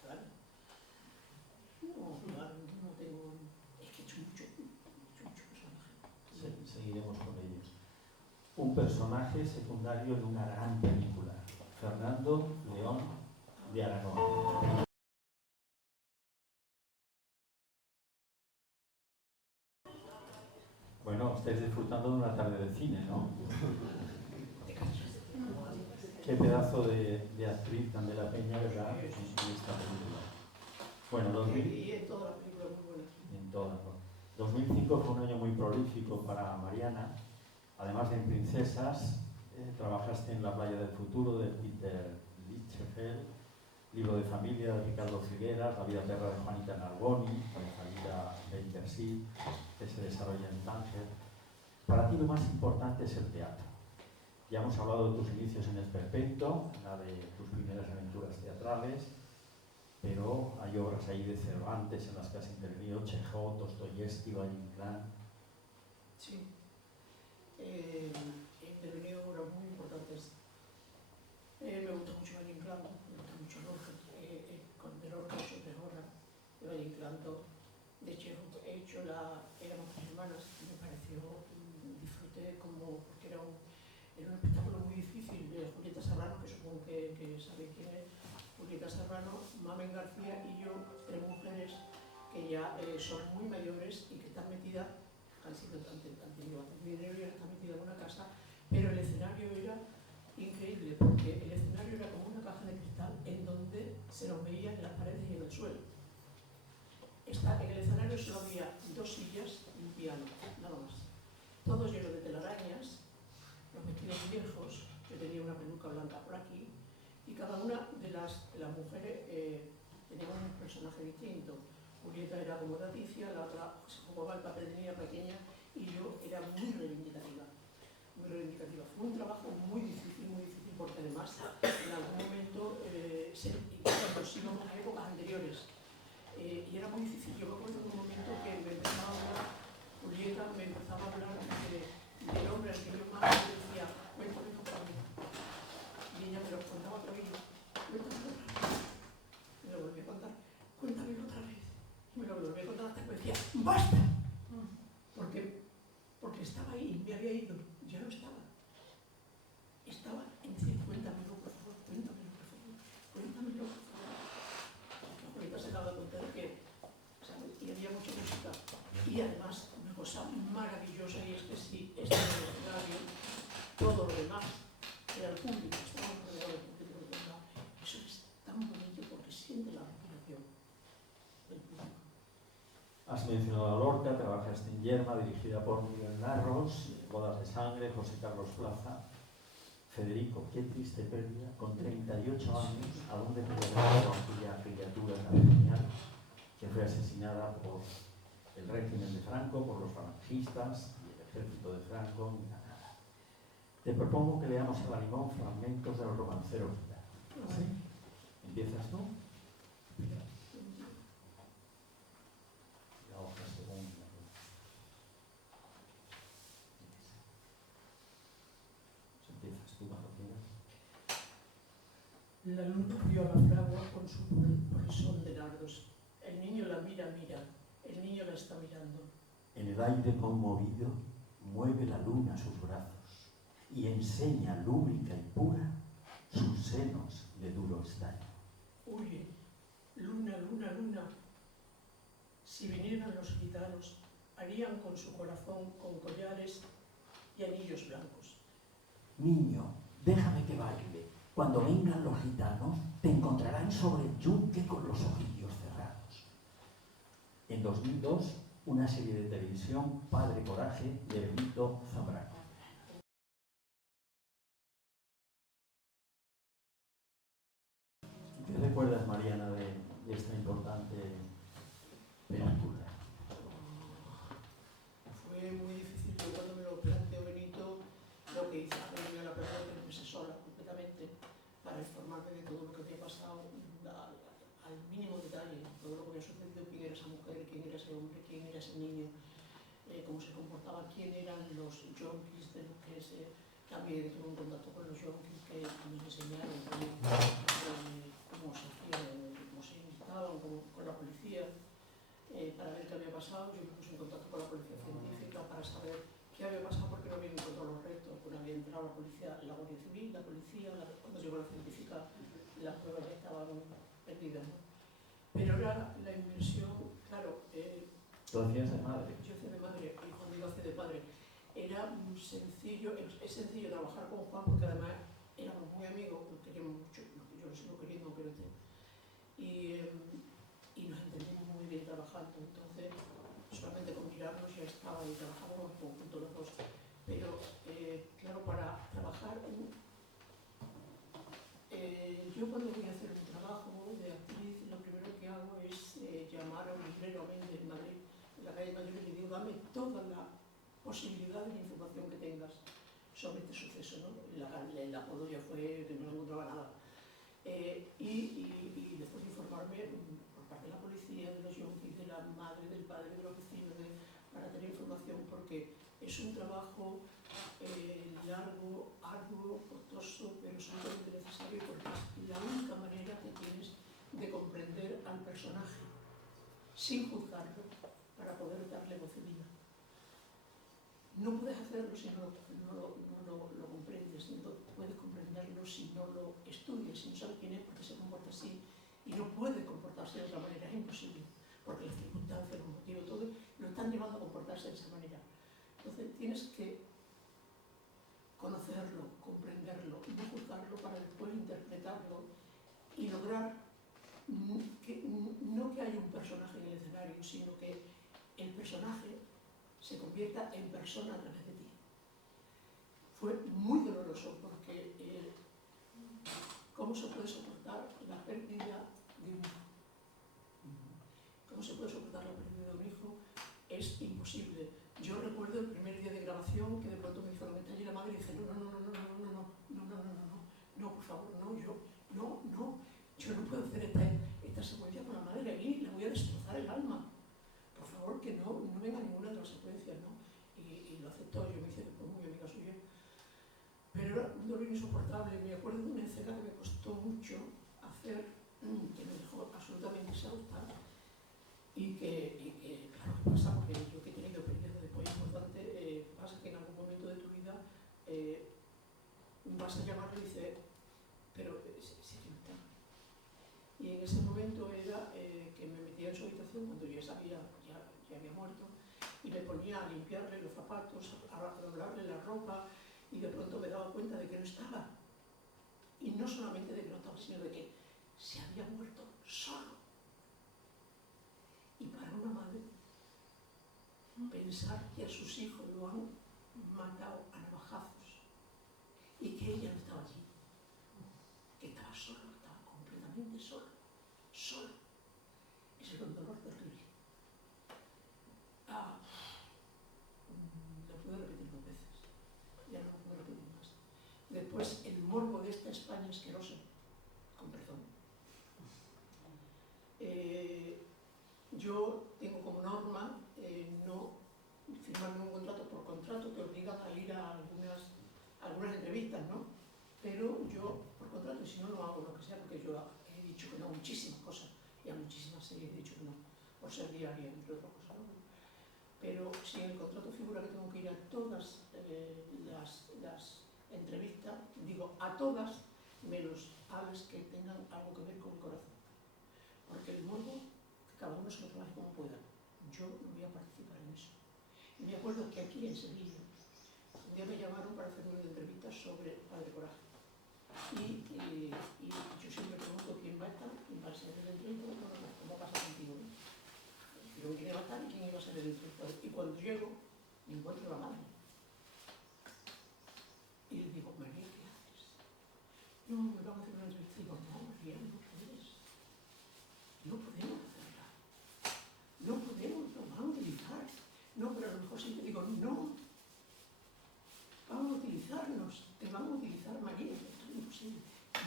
claro. No tengo, es que he hecho mucho personaje. Seguiremos con ellos. Un personaje secundario en una gran película, Fernando León de Aragón. Bueno, estáis disfrutando de una tarde de cine, ¿no? Qué pedazo de actriz Candela Peña, ¿verdad? En esta película. Bueno, y en todas las películas muy buenas. En todas, ¿no? 2005 fue un año muy prolífico para Mariana. Además de en Princesas, trabajaste en La playa del futuro de Peter Lichtenfeld, Libro de familia de Ricardo Figueras, La vida perra de Juanita Narboni, con Javiera Bakersfield, que se desarrolla en Tánger. Para ti lo más importante es el teatro. Ya hemos hablado de tus inicios en Esperpento, una de tus primeras aventuras teatrales, pero hay obras ahí de Cervantes en las que has intervenido, Chekhov, Dostoyevsky, Valle Inclán. Sí, he intervenido en obras muy importantes. Me gusta mucho Valle Inclán, me gusta mucho Lorca, con de Lorca he hecho 3 horas, de Valle Inclán 2, de Chekhov he hecho Éramos 3 hermanas, me pareció, disfruté como, porque era un espectáculo muy difícil, de Julieta Serrano, que supongo que sabéis quién es. Julieta Serrano, Mamen García y yo, 3 mujeres que ya son muy mayores y que están metidas, han sido tan dinero y están metidas en una casa, pero el escenario era increíble, porque el escenario era como una caja de cristal en donde se nos veía en las paredes y en el suelo. En el escenario solo había 2 sillas y un piano, nada más. Todo lleno de telarañas, los vestidos viejos, yo tenía una peluca blanca por aquí, y cada una de las mujeres teníamos un personaje distinto. Julieta era como Leticia, la otra se jugaba el papel de niña pequeña y yo era muy reivindicativa. Muy reivindicativa. Fue un trabajo muy difícil porque además en algún momento, cuando íbamos a épocas anteriores, y era muy difícil. Yo me acuerdo de un momento que me empezaba a hablar, Julieta me empezaba a hablar del hombre al que yo más le decía, cuéntamelo para mí. Y ella me lo contaba otra vez, cuéntamelo otra vez. Me lo volví a contar, cuéntamelo otra vez. Me lo volví a contar hasta que me decía, ¡basta! Porque estaba ahí, me había ido, ya no estaba. Estaba en decir, cuéntamelo, por favor, cuéntamelo, por favor, cuéntamelo, por favor. Ahorita se acaba de contar que, ¿sabes? Y había mucha música. Y además, una cosa maravillosa, y es que sí, este era el escenario, todo lo demás era el público, estábamos rodeados del público. Eso es tan bonito porque siente la respiración del público. Has mencionado a Lorca, trabajaste en Yerma, dirigida por Miguel Narros, Bodas de Sangre, José Carlos Plaza. Federico, qué triste pérdida, con 38 años, ¿a dónde puede llegar aquella criatura tan genial que fue asesinada por el régimen de Franco, por los falangistas y el ejército de Franco? Te propongo que leamos a la limón fragmentos del romancero gitano. ¿Sí? ¿Empiezas tú? La hoja segunda. Empiezas tú cuando quieras. La luna vio a la fragua con su polizón de nardos. El niño la mira, el niño la está mirando. En el aire conmovido mueve la luna sus brazos y enseña lúbrica y pura sus senos de duro estaño. Huye, luna, luna, luna. Si vinieran los gitanos, harían con su corazón con collares y anillos blancos. Niño, déjame que baile. Cuando vengan los gitanos, te encontrarán sobre el yunque con los ojillos cerrados. En 2002, una serie de televisión, Padre Coraje, de Benito Zambrano. ¿Qué recuerdas, Mariana, de esta importante película? Fue muy difícil. Yo cuando me lo planteó Benito, lo que hice fue irme a la playa y me sola completamente para informarme de todo lo que había pasado al mínimo detalle, todo lo que había sucedido, quién era esa mujer, quién era ese hombre, quién era ese niño, cómo se comportaba, quién eran los yonkis de los que también tuve un contacto con los yonkis que me enseñaron cómo se hacían, cómo se invitaban con la policía, para ver qué había pasado. Yo me puse en contacto con la policía científica para saber qué había pasado porque no había encontrado los restos. Bueno, había entrado la policía, la Guardia Civil, la policía, cuando llegó la científica, las pruebas ya estaban perdidas, ¿no? Pero era la inmersión, claro. ¿Tú hacías de madre? Yo hacía de madre, y cuando iba a hacer de padre, era sencillo, es sencillo trabajar con Juan porque además éramos muy amigos, nos queríamos mucho, yo lo sigo queriendo, aunque no esté. Y nos entendimos muy bien trabajando, entonces solamente con mirarnos ya estaba y trabajábamos en conjunto los dos. Pero claro, para trabajar, yo cuando voy a hacer un trabajo de actriz, lo primero que hago es llamar a un librero en Madrid, en la calle Mayor, y le digo, dame toda la posibilidad de información que tengas sobre este suceso, ¿no? El apodo ya fue que no encontraba nada. Y después informarme por parte de la policía, de los yonkis, de la madre, del padre, de los vecinos, para tener información, porque es un trabajo largo, arduo, costoso, pero absolutamente necesario, porque es la única manera que tienes de comprender al personaje sin juzgarlo para poder darle voz y vida. No puedes hacerlo si no lo comprendes, no puedes comprenderlo si no lo estudias, si no sabes quién es, porque se comporta así y no puede comportarse de otra manera, es imposible, porque las circunstancias, los motivos, todo lo están llevando a comportarse de esa manera. Entonces tienes que conocerlo, comprenderlo, no juzgarlo para después interpretarlo y lograr no que haya un personaje en el escenario, sino que el personaje se convierta en persona a través de ti. Fue muy doloroso porque ¿cómo se puede soportar la pérdida de un hijo? insoportable. Me acuerdo de una escena que me costó mucho hacer, que me dejó absolutamente exhausta y que claro, que pasa, porque yo que he tenido periodos de apoyo importante, pasa que en algún momento de tu vida vas a llamarlo y dices, pero sí que no está. Y en ese momento era que me metía en su habitación cuando yo ya había muerto, y me ponía a limpiarle los zapatos, a doblarle la ropa, y de pronto me daba cuenta de que no estaba. Y no solamente de que no estaba, sino de que se había muerto solo. Y para una madre, pensar que a sus hijos lo han matado a navajazos y que ella no estaba allí, que estaba solo, estaba completamente solo, solo. Ese era un dolor terrible. Lo pude repetir 2 veces, ya no lo puedo repetir más. Después, el morbo de esta España asquerosa, con perdón. Yo tengo como norma no firmarme un contrato por contrato, te obligan a ir a algunas entrevistas, ¿no? Pero yo, por contrato, y si no, no hago lo que sea, porque yo he dicho que no a muchísimas cosas, y a muchísimas series he dicho que no, por ser diaria, entre otras cosas, ¿no? Pero si en el contrato figura que tengo que ir a todas las entrevistas, digo a todas, menos a las que tengan algo que ver con el corazón. Porque el morbo, cada uno se lo trabaje como pueda. Yo no voy a participar en eso. Y me acuerdo que aquí en Sevilla, un día me llamaron para hacer una entrevista sobre Padre Coraje. Y yo siempre pregunto quién va a estar, quién va a ser el entrevistador, ¿cómo pasa contigo? Pero quién iba a estar y quién iba a ser el entrevistador. Y cuando llego, me encuentro a la madre. Y le digo, María, ¿qué haces? No, me van a hacer una entrevista. Y digo, no, María, no puedes. No podemos hacerla. No podemos, nos van a utilizar. No, pero a lo mejor siempre digo, no. Van a utilizarnos, te van a utilizar, María. Esto es imposible.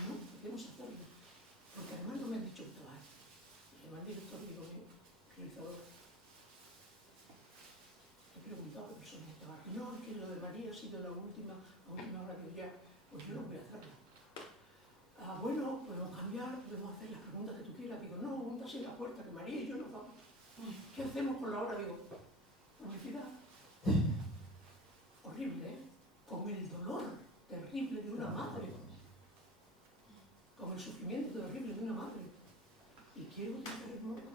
No podemos hacerlo. Porque además no me han dicho que trabaje. Y además el director, digo, realizador, he preguntado a personas que trabajan. No, es que lo de María ha sido la última hora, digo, ya, pues yo no voy a hacerla. Bueno, podemos cambiar, podemos hacer las preguntas que tú quieras. Digo, no, montas en la puerta, que María y yo nos vamos. ¿Qué hacemos con la hora? Digo, publicidad. Horrible, ¿eh? Con el dolor terrible de una madre. Con el sufrimiento terrible de una madre. Y quiero utilizar el morbo.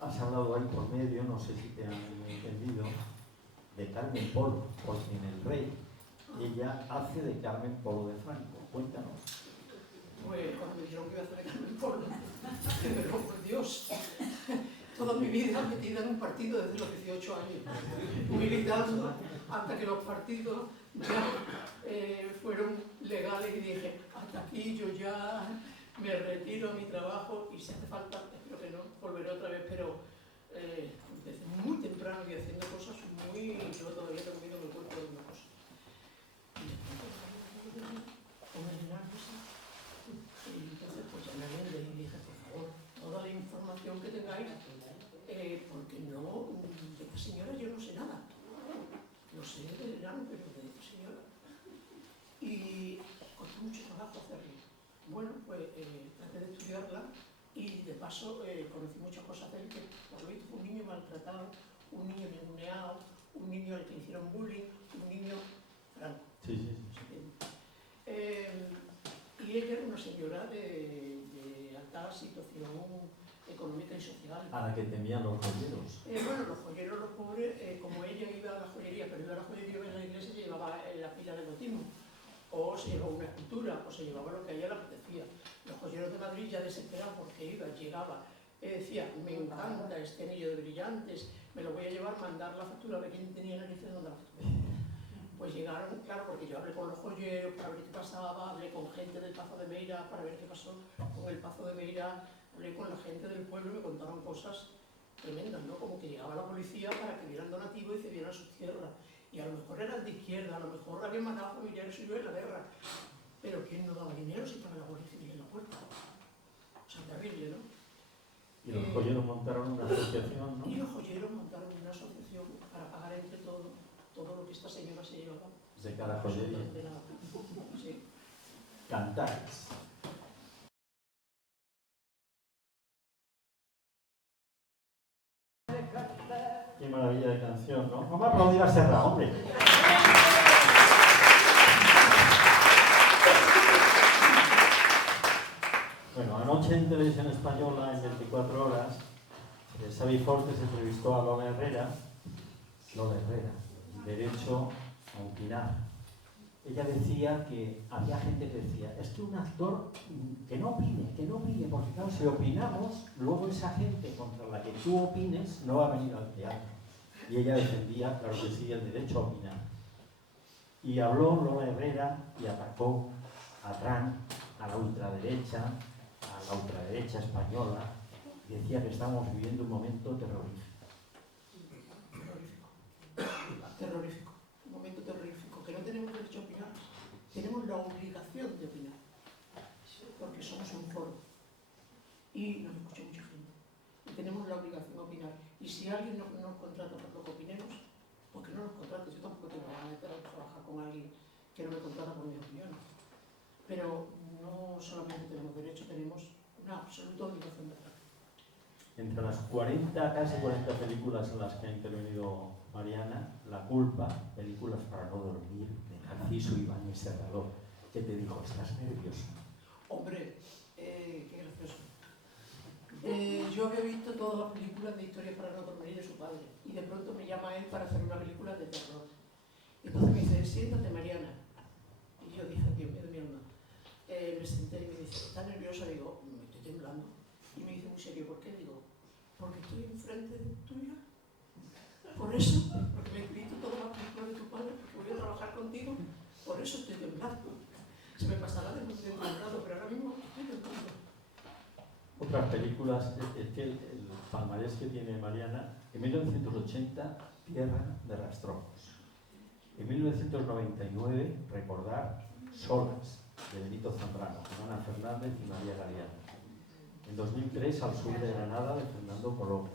Has hablado ahí por medio, no sé si te han entendido, de Carmen Polo, porque en El Rey ella hace de Carmen Polo de Franco. Cuéntanos. Pues cuando me dijeron que iba a hacer de Carmen Polo, pero por Dios, toda mi vida metida en un partido desde los 18 años, militando hasta que los partidos ya fueron legales y dije, hasta aquí yo ya me retiro a mi trabajo y si hace falta, espero que no, volveré otra vez, pero desde muy temprano y haciendo cosas muy... Yo todavía tengo miedo en el cuerpo de una cosa. Y entonces pues llamé a Allende y dije, por favor, toda la información que tengáis, porque no, de esta señora yo no sé nada. No sé del verano, pero de esta señora. Y costó mucho trabajo hacerlo. Bueno, pues traté de estudiarla y de paso conocí muchas cosas de él, que por lo visto fue un niño maltratado, un niño ninguneado, un niño al que le hicieron bullying, un niño franco. Sí. Y ella era una señora de alta situación económica y social. A la que temían los joyeros. Bueno, los joyeros, los pobres, como ella iba a la joyería, pero iba a la joyería en la iglesia, se llevaba la pila de bautismo, o se llevaba una escultura, o se llevaba lo que a ella le apetecía. Los joyeros de Madrid ya desesperaban porque llegaba, decía, me encanta este anillo de brillantes, me lo voy a llevar, mandar la factura, a ver quién tenía narices de mandar la factura. Pues llegaron, claro, porque yo hablé con los joyeros para ver qué pasaba, hablé con gente del Pazo de Meira para ver qué pasó con el Pazo de Meira, hablé con la gente del pueblo y me contaron cosas tremendas, ¿no? Como que llegaba la policía para que dieran donativo y cedieran sus tierras. Y a lo mejor eran de izquierda, a lo mejor habían matado a familiares suyos en la guerra. Pero ¿quién no daba dinero si estaba la Guardia Civil en la puerta? O sea, terrible, ¿no? Y los joyeros montaron una asociación, ¿no? Y los joyeros montaron una asociación para pagar entre todos todo lo que esta señora se llevaba. de cada joyería. absolutamente nada. Sí. Cantáis. Qué maravilla de canción, ¿no? Vamos a aplaudir a Serra, hombre. Bueno, anoche en Televisión Española, en 24 horas, Xavi Fortes entrevistó a Lola Herrera, derecho a opinar. Ella decía que había gente que decía, es que un actor que no opine, porque claro, si opinamos, luego esa gente contra la que tú opines no va a venir al teatro. Y ella defendía, claro que sí, el derecho a opinar. Y habló Lola Herrera y atacó a Trump, a la ultraderecha española, y decía que estamos viviendo un momento terrorífico. Terrorífico, un momento terrorífico, que no tenemos derecho a opinar, tenemos la obligación de opinar, porque somos un foro y nos escucha mucha gente, y tenemos la obligación de opinar, y si alguien no nos contrata por lo que opinemos, pues que no nos contrate. Yo tampoco tengo ganas de trabajar con alguien que no me contrata por mis opiniones, pero no solamente tenemos derecho, tenemos una absoluta obligación de hacerlo. Entre las 40, casi 40 películas en las que ha intervenido Mariana, La culpa, películas para no dormir, de Narciso Ibáñez Serrador. ¿Qué te dijo? ¿Estás nervioso? Hombre, qué gracioso. Yo había visto todas las películas de Historias para no dormir de su padre, y de pronto me llama él para hacer una película de terror. Y entonces me dice, siéntate, Mariana. Y yo dije, Dios mío de mi alma. Me senté y me dice, ¿estás nerviosa? Y digo, me estoy temblando. Y me dice muy serio, ¿por qué? Digo, porque estoy enfrente de tuya. Por eso, porque me he visto todas las películas de tu padre, porque voy a trabajar contigo, por eso estoy temblando. Se me pasará de temblado, pero ahora mismo estoy temblando. Otras películas, es que el palmarés que tiene Mariana, en 1980, Tierra de rastrojos. En 1999, recordar Solas, de Benito Zambrano, con Ana Fernández y María Galeano. En 2003, Al sur de Granada, de Fernando Colombo.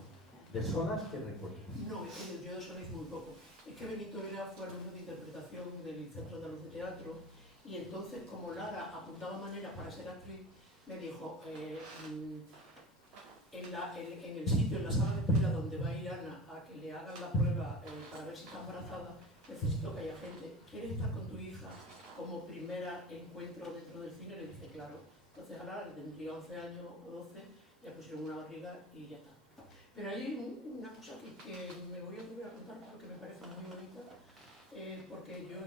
¿De Solas qué recuerdas? No, yo de eso hice muy poco. Es que Benito fue alumno de interpretación del Centro Andaluz de Teatro, y entonces, como Lara apuntaba maneras para ser actriz, me dijo, en el sitio, en la sala de espera donde va a ir Ana a que le hagan la prueba para ver si está embarazada, necesito que haya gente. ¿Quieres estar con tu hija como primera encuentro dentro del cine? Le dije, claro. Entonces a Lara, que tendría 11 años o 12, le pusieron una barriga y ya está. Pero hay una cosa que me voy a contar porque me parece muy bonita, porque yo,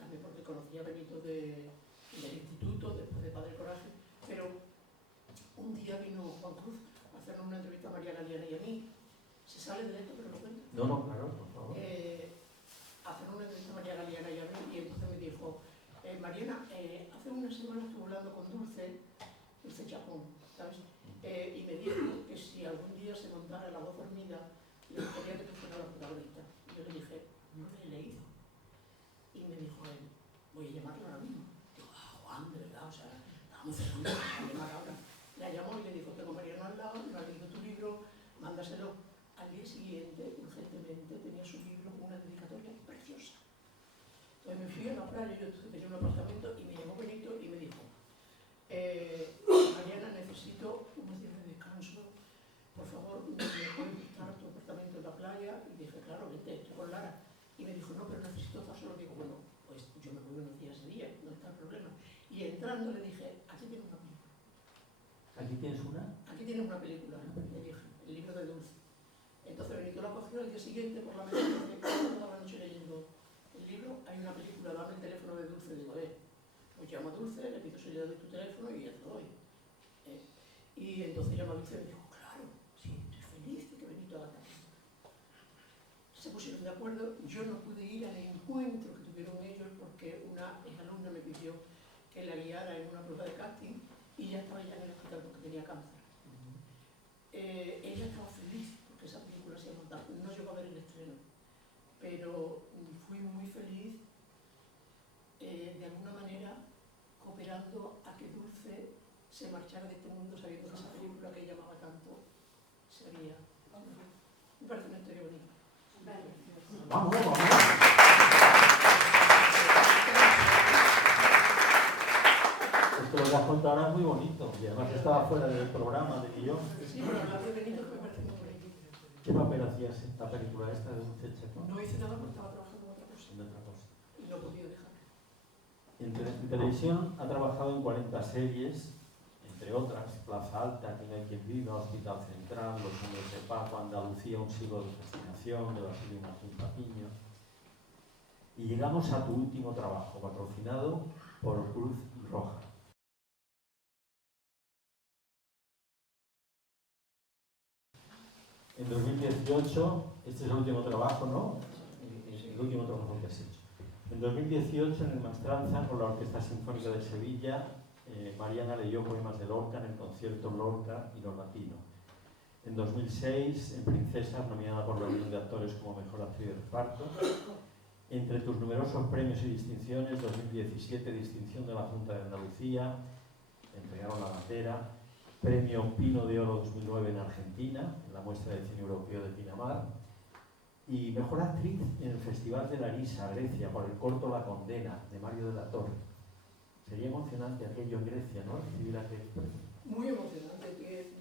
también porque conocí a Benito del instituto, después de Padre Coraje, pero un día vino Juan Cruz a hacernos una entrevista a María Galeana y a mí. ¿Se sale de esto, pero lo cuento? No, claro, por favor. Hacer una entrevista a María Galeana y a mí, y entonces me dijo, Mariana, hace una semana estuve hablando con Dulce Chapón, ¿sabes? Y me dijo que si algún día se montara La voz dormida, le gustaría que tú fueras la protagonista. Yo le dije, no lo he leído. Y me dijo él, voy a llamarlo ahora mismo. Digo, Juan, de verdad, o sea, estábamos cerrando, a llamar ahora. La llamó y le dijo, tengo a Mariana al lado, no ha leído tu libro, mándaselo. Al día siguiente, urgentemente, tenía su libro con una dedicatoria preciosa. Entonces me fui a la playa, yo tenía un apartamento, y me llamó Benito y me dijo, Mariana, necesito unos días de descanso, por favor, ¿me puedes prestar tu apartamento en la playa? Y dije, claro, vente, estoy con Lara. Y me dijo, no, pero necesito estar solo. Digo, bueno, pues yo me voy unos días ese día, no está el problema. Y entrando le dije, aquí tienes una película. ¿Aquí tienes una? Aquí tienes una película, le dije, el libro de Dulce. Entonces Benito la cogió al día siguiente por la mañana, y toda la noche leyendo el libro, hay una película, dame el teléfono de Dulce. Digo, pues llamo a Dulce, le pido si le doy tu teléfono y ya te lo doy. Y entonces llama a Dulce y me dijo, claro, sí, estoy feliz de que Benito haga tal. Se pusieron de acuerdo, yo no pude ir al encuentro que tuvieron ellos porque una exalumna me pidió que la guiara en una prueba de casting y ya estaba ya en el hospital porque tenía cáncer. Ella estaba feliz porque esa película se iba a montar, no llegó a ver el estreno, pero fui muy feliz de alguna manera cooperando a que Dulce se marchara de este mundo sabiendo que esa película que ella amaba tanto sería. Me parece una historia bonita. Vamos. que lo que has contado ahora es muy bonito y además estaba fuera del programa de guión. Sí, pero hablar de Benito me parece muy bonito. ¿Qué papel hacías en la película esta de Dulce Checo? No hice nada porque estaba trabajando en otra cosa En otra cosa. y no he podido dejar. En televisión ha trabajado en 40 series, entre otras, Plaza Alta, Aquí no hay quien viva, Hospital Central, Los Hombres de Paco, Andalucía, un siglo de fascinación, de Basilio Martín Patiño. Y llegamos a tu último trabajo, patrocinado por Cruz Roja. En 2018, este es el último trabajo, ¿no? El último trabajo que has hecho. En 2018, en el Maestranza, con la Orquesta Sinfónica de Sevilla, Mariana leyó poemas de Lorca en el concierto Lorca y lo latino. En 2006, en Princesas, nominada por la Unión de Actores como Mejor Actriz de Reparto. Entre tus numerosos premios y distinciones, 2017, distinción de la Junta de Andalucía, entregaron la bandera, Premio Pino de Oro 2009 en Argentina, en la muestra de cine europeo de Pinamar, y Mejor Actriz en el Festival de Larissa, Grecia, por el corto La Condena, de Mario de la Torre. Sería emocionante aquello en Grecia, ¿no? Recibir aquel premio. Muy emocionante, que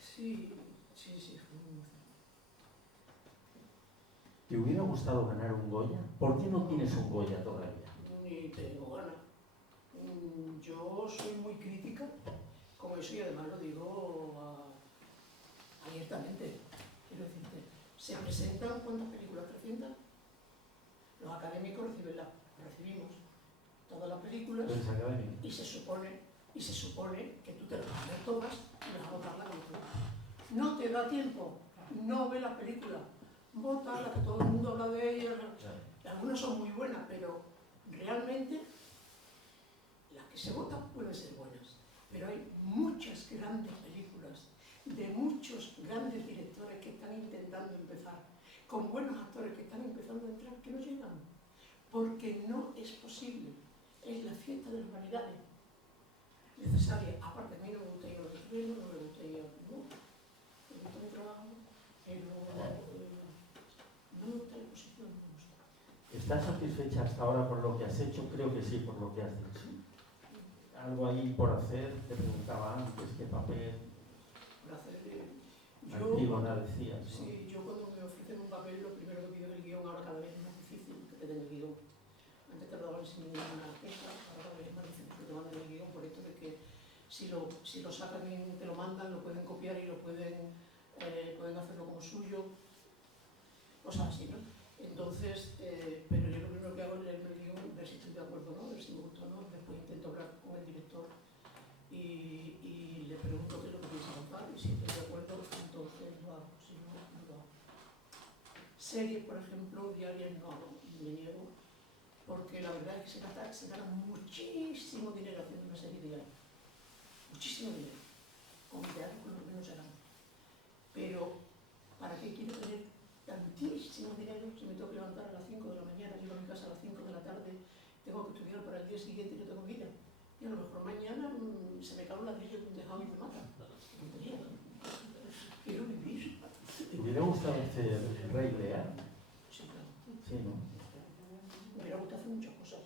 sí, fue muy emocionante. ¿Te hubiera gustado ganar un Goya? ¿Por qué no tienes un Goya todavía? Ni tengo ganas. Yo soy muy crítica con eso y además lo digo abiertamente. Quiero decirte, se presentan ¿cuántas películas? ¿300? Los académicos recibimos todas las películas Los académicos. y se supone que tú te las vas a ver todas y vas a votar la que tú. No te da tiempo, no ve las películas, vota la que todo el mundo habla de ellas. Algunas son muy buenas, pero realmente las que se votan pueden ser buenas. Pero hay muchas grandes películas de muchos grandes directores que están intentando empezar, con buenos actores que están empezando a entrar, que no llegan, porque no es posible. Es la fiesta de las vanidades necesaria. Aparte, a mí no me gusta ir a los estrenos, no me gusta ir a... No, me gusta mi trabajo, pero no me gusta la exposición, no me gusta. ¿Estás satisfecha hasta ahora por lo que has hecho? Creo que sí, por lo que has dicho. ¿Algo ahí por hacer? Te preguntaba antes, ¿qué papel? Por hacer... Antígona decías, ¿no? Sí, yo cuando me ofrecen un papel, lo primero que pido es el guión, ahora cada vez es más difícil que te den el guión. Antes te lo daban sin ninguna queja, ahora cada vez es más difícil que te manden el guión, por esto de que si lo sacan y te lo mandan, lo pueden copiar y lo pueden hacerlo como suyo, cosas así, ¿no? Entonces, pero yo lo primero que hago es leerme el guión, ver si estoy de acuerdo o no, ver si me gusta o no, después intento hablar con el director y le pregunto qué es lo que piensa contar y si estoy de acuerdo, entonces lo hago, si no, no lo hago. Series, por ejemplo, diarias no hago, me niego, porque la verdad es que se gana muchísimo dinero haciendo una serie diaria. Muchísimo dinero. Con teatro por lo menos se gana. Pero, ¿para qué quiero tener tantísimo dinero si me tengo que levantar a las 5 de la mañana, llego a mi casa a las 5 de la tarde, tengo que estudiar para el día siguiente y no tengo vida? Y a lo mejor mañana se me cae un ladrillo de un tejado y me mata. Quiero vivir. ¿Te hubiera gustado hacer El Rey Lear? Sí, claro. Sí, ¿no? Me hubiera gustado hacer muchas cosas.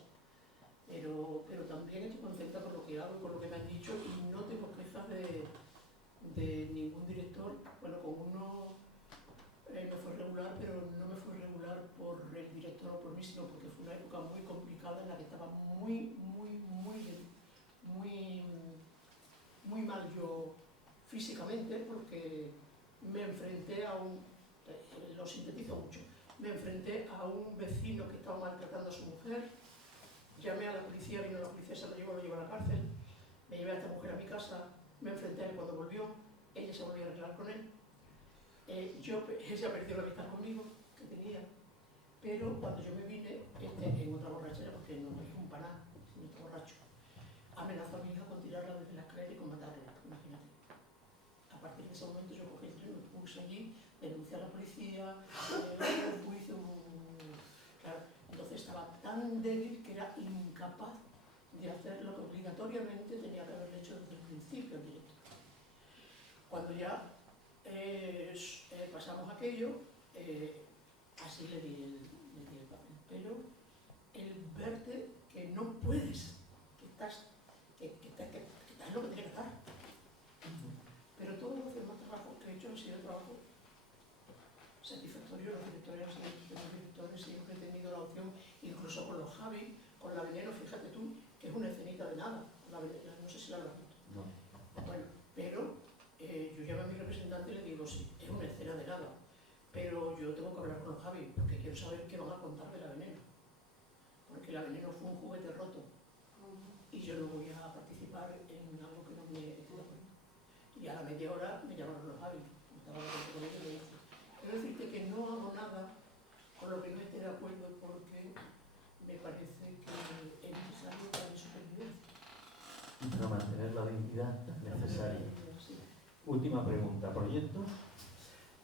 Pero también estoy contenta con lo que hago y con lo que me han dicho y no tengo quejas de ningún director. Bueno, con uno me fue regular, pero no me fue regular por el director o por mí, sino porque fue una época muy complicada en la que estaba muy mal yo físicamente, porque me enfrenté a lo sintetizo mucho, me enfrenté a un vecino que estaba maltratando a su mujer, llamé a la policía, vino la policía, se lo llevó a la cárcel, me llevé a esta mujer a mi casa, me enfrenté a él cuando volvió, ella se volvió a arreglar con él, ella perdió la amistad conmigo, que tenía, pero cuando yo me vine, en otra borrachera, porque no me dijo un paná, sino está borracho, amenazó a mi hija con tirarla desde la escalera y con matarla, imagínate. A partir de ese momento yo cogí el tren, me puse allí, denuncié a la policía, un juicio, claro, entonces estaba tan débil que era incapaz de hacer lo que obligatoriamente tenía que haber hecho desde el principio el director. Cuando ya pasamos aquello, así le di el papel, pero el verte que no puedes, que quiero saber qué van a contar de La Veneno, porque La Veneno fue un juguete roto y yo no voy a participar en algo que no me esté de acuerdo. Y a la media hora me llamaron los hábiles, estaba hablando con ellos y me dije, quiero decirte que no hago nada con lo que no esté de acuerdo porque me parece que es necesario para mi supervivencia. Y para mantener la dignidad necesaria. Sí. Última pregunta, ¿proyectos?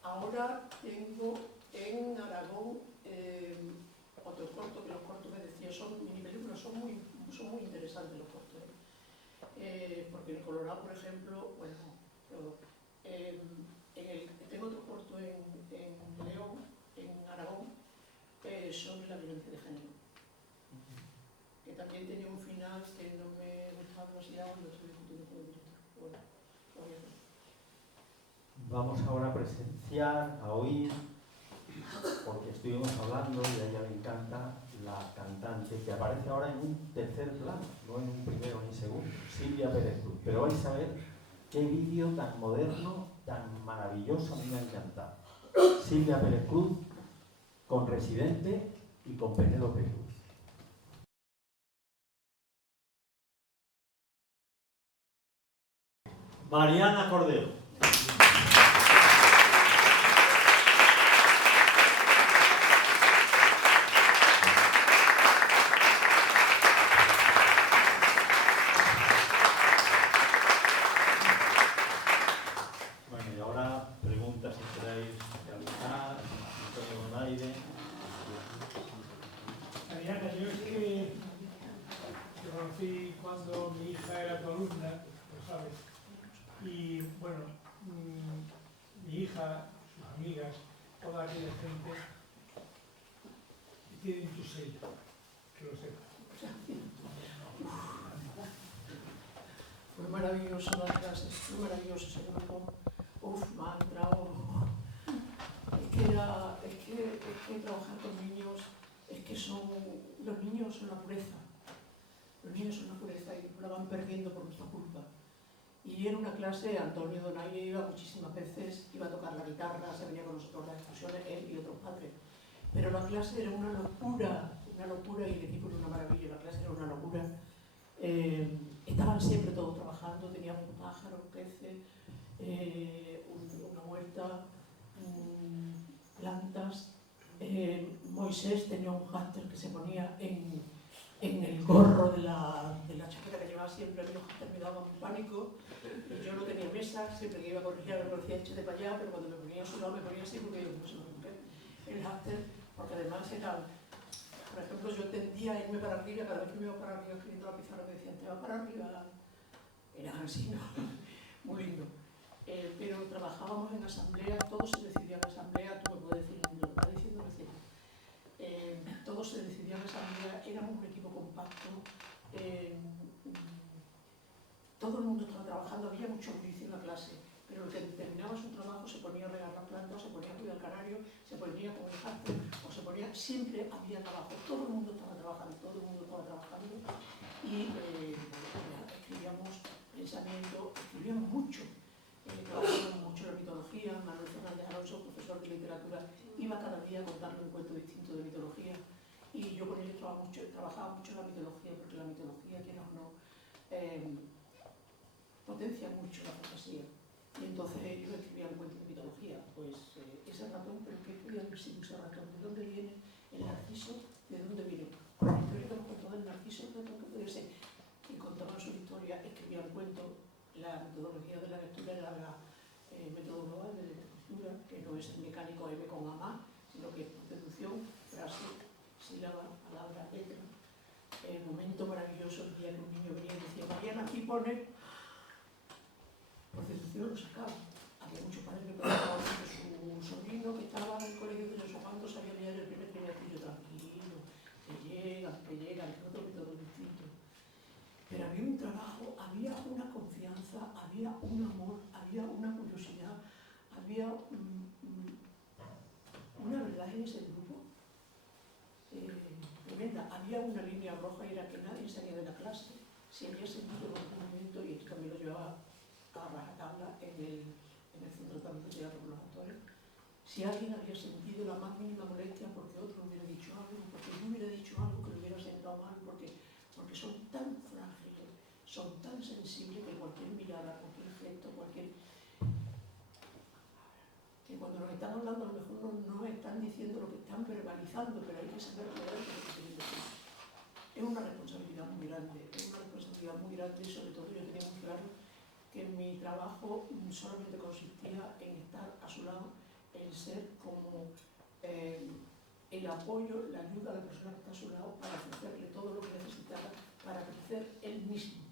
Ahora tengo en Aragón otro corto, que los cortos me decía, son mini películas, son muy interesantes los cortos. Porque en Colorado, por ejemplo, bueno, tengo otro corto en León, en Aragón, sobre la violencia de género, que también tenía un final que no me gustaba demasiado, lo estoy discutiendo con el director. Bueno, lo voy a hacer. Vamos ahora a presenciar, a oír, porque estuvimos hablando y a ella le encanta la cantante que aparece ahora en un tercer plano, no en un primero ni segundo, Silvia Pérez Cruz. Pero vais a ver qué vídeo tan moderno, tan maravilloso, a mí me ha encantado. Silvia Pérez Cruz con Residente y con Penélope Cruz. Mariana Cordero. Bueno, y ahora preguntas si queréis realizar, Antonio Donaire. Mariana, yo es que te conocí cuando mi hija era tu alumna, lo sabes. Y bueno, mi hija, sus amigas, toda aquella gente tienen tu sello, que lo sepas. Fue maravilloso las clases, fue maravilloso ese grupo. Me ha entrado. Es que trabajar con niños, es que los niños son la pureza. Los niños son la pureza y la van perdiendo por nuestra culpa. Y en una clase, Antonio Donaire iba muchísimas veces, iba a tocar la guitarra, se venía con nosotros a las excursiones, él y otros padres. Pero la clase era una locura y el equipo era una maravilla, la clase era una locura. Estaban siempre todos trabajando, teníamos pájaros, peces, una huerta, plantas. Moisés tenía un hámster que se ponía en el gorro de la chaqueta que llevaba siempre. A mí los hámsters me daban pánico. Yo no tenía mesa, siempre que iba a corregir me decía échate para allá, pero cuando me ponía a su lado me ponía así porque yo no se me rompe el hámster, porque además era, por ejemplo, yo tendía a irme para arriba, cada vez que me iba para arriba escribiendo la pizarra me decían, te vas para arriba, era así, ¿no? Muy lindo. Pero trabajábamos en asamblea, todo se decidía en asamblea, tú me puedes decir, lo que está diciendo recién. Todo se decidía en asamblea, éramos un equipo compacto, todo el mundo estaba trabajando, había mucho bullicio en la clase, pero el que terminaba su trabajo se ponía a regar las plantas, se ponía a cuidar el canario, se ponía con el hámster, o se ponía, siempre había trabajo, todo el mundo estaba trabajando y escribíamos pensamiento, escribíamos mucho, trabajábamos mucho la mitología. Manuel Fernández Alonso, profesor de literatura, iba cada día a contarle un cuento distinto de mitología y yo con ellos trabajaba mucho en la mitología, porque la mitología, quiera o no, potencia mucho la fantasía. Y entonces yo escribía un cuento de mitología, pues ese ratón, pero ¿qué podía haber sido ese ratón? ¿De dónde viene el narciso? ¿De dónde viene? Por la historia que hemos contado del narciso, ¿qué puede ser? Y contaban su historia, escribían cuentos. La metodología de la lectura era la método global de lectura, que no es el mecánico M con A+, sino que es deducción, frase, sílaba, palabra, letra. El momento maravilloso, el día que un niño venía y decía, Mariana, aquí pone, por deducción lo sacaba. Había muchos padres que preguntaban que su sobrino que estaba en el colegio de no sé cuánto sabía leer el primer trimestre, y yo tranquilo, que llegan, que otro método distinto. Pero había un trabajo, había una confianza, había un amor, había una curiosidad, había una verdad en ese grupo tremenda. Había una línea roja y era que nadie salía de la clase si había sentido el movimiento, y esto también lo llevaba a rajatabla en el centro también de teatro con los actores. si alguien había sentido la más mínima molestia porque otro hubiera dicho algo, porque yo hubiera dicho algo que le hubiera sentado mal, porque son tan frágiles, son tan sensibles que cualquier mirada, cualquier gesto, que cuando nos están hablando a lo mejor no nos están diciendo lo que están verbalizando, pero hay que saber leer lo que quieren decir. Es una responsabilidad muy grande, y sobre todo yo tenía muy claro que mi trabajo solamente consistía en estar a su lado, en ser como el apoyo, la ayuda a la persona que está a su lado para ofrecerle todo lo que necesitara para crecer él mismo,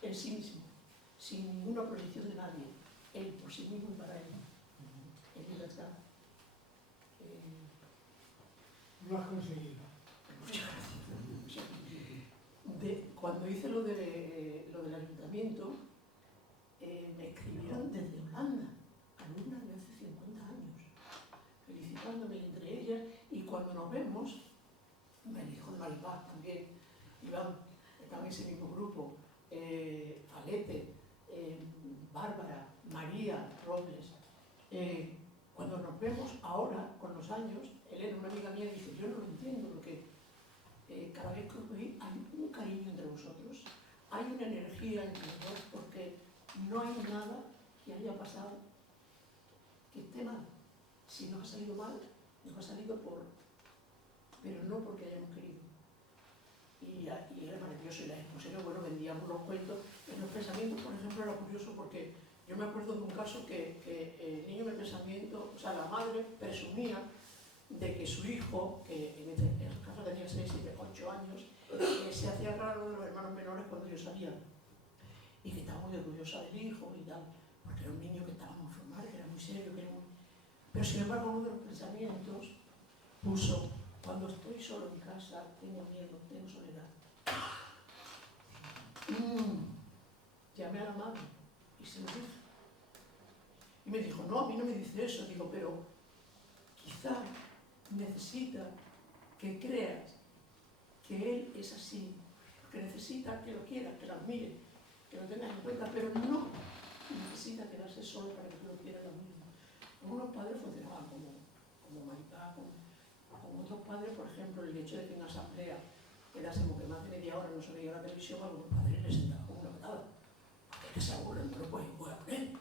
en sí mismo, sin ninguna proyección de nadie, él por sí mismo y para él, en libertad. Lo has conseguido. Muchas gracias. Cuando hice lo del ayuntamiento, me escribieron desde Holanda, alumnas de hace 50 años, felicitándome entre ellas, y cuando nos vemos, el hijo de Maripaz también, Iván, está en ese mismo grupo, Falete, Bárbara, María Robles, cuando nos vemos ahora, con los años, Elena, una amiga mía, dice, yo no lo entiendo, porque cada vez que os veis hay un cariño entre vosotros, hay una energía entre los dos, porque no hay nada que haya pasado que esté mal. Si nos ha salido mal, nos ha salido pero no porque hayamos querido. Y era maravilloso, y las exposiciones, bueno, vendíamos los cuentos. En los pensamientos, por ejemplo, era curioso porque yo me acuerdo de un caso que el niño del pensamiento, o sea, la madre presumía de que su hijo, que en el caso tenía 6, 7, 8 años, se hacía cargo de los hermanos menores cuando ellos salían. Y que estaba muy orgullosa del hijo y tal, porque era un niño que estaba muy formal, que era muy serio, que era muy... Pero sin embargo, uno de los pensamientos puso, cuando estoy solo en casa, tengo miedo, tengo soledad. Llamé a la madre y se lo dije. Y me dijo, no, a mí no me dice eso. Digo, pero quizá necesita que creas que él es así, que necesita que lo quieras, que lo admire, que lo tengas en cuenta, pero no necesita quedarse solo para que tú lo quieras lo mismo. Algunos padres funcionaban como Maripaz, como otros padres, por ejemplo, el hecho de que en una asamblea quedásemos que más de media hora no se veía la televisión, a algunos padres les sentaban como una patada, porque es que se aburren, no lo pueden poner,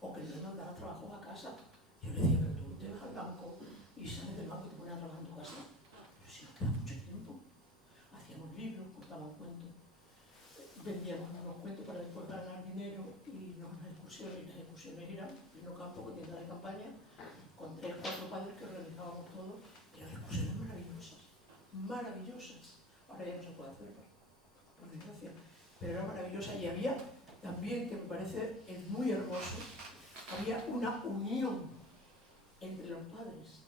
o que les mandaba trabajo a casa. Yo le decía, pero tú te vas al banco y sales del banco y te pones a trabajar en tu casa. Pero si no queda mucho tiempo. Hacíamos libros, contábamos cuentos, vendíamos unos cuentos para después ganar dinero y nos unas excursiones, y las excursiones eran pleno campo con tienda de campaña, con 3 o 4 padres que organizábamos todo, eran excursiones maravillosas. Ahora ya no se puede hacer, por desgracia, pero era maravillosa. Y había también, que me parece es muy hermoso, había una unión entre los padres,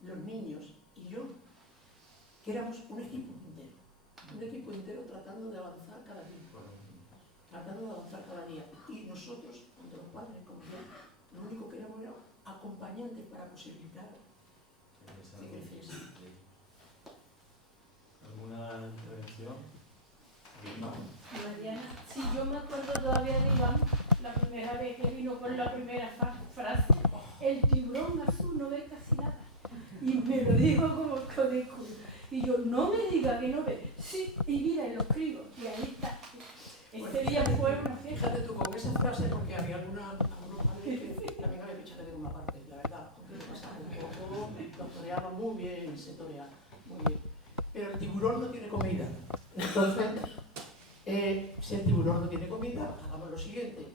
los niños y yo, que éramos un equipo entero tratando de avanzar cada día, y nosotros, tanto los padres como yo, lo único que éramos era acompañantes para posibilitar que creciese. ¿Alguna intervención? Mariana, sí, yo me acuerdo todavía de Iván, la primera vez que vino con la primera frase, el tiburón azul no ve casi nada. Y me lo dijo como con el culo. Y yo, no me diga que no ve. Sí, y mira, lo escribo. Y ahí está. Este día fue una fiesta. Fíjate tú con esa frase, porque había algunos padres que también había picharle de una parte, la verdad. Porque pasaba un poco, lo toreaba muy bien, se torea muy bien. Pero el tiburón no tiene comida. Entonces, si el tiburón no tiene comida, hagamos lo siguiente.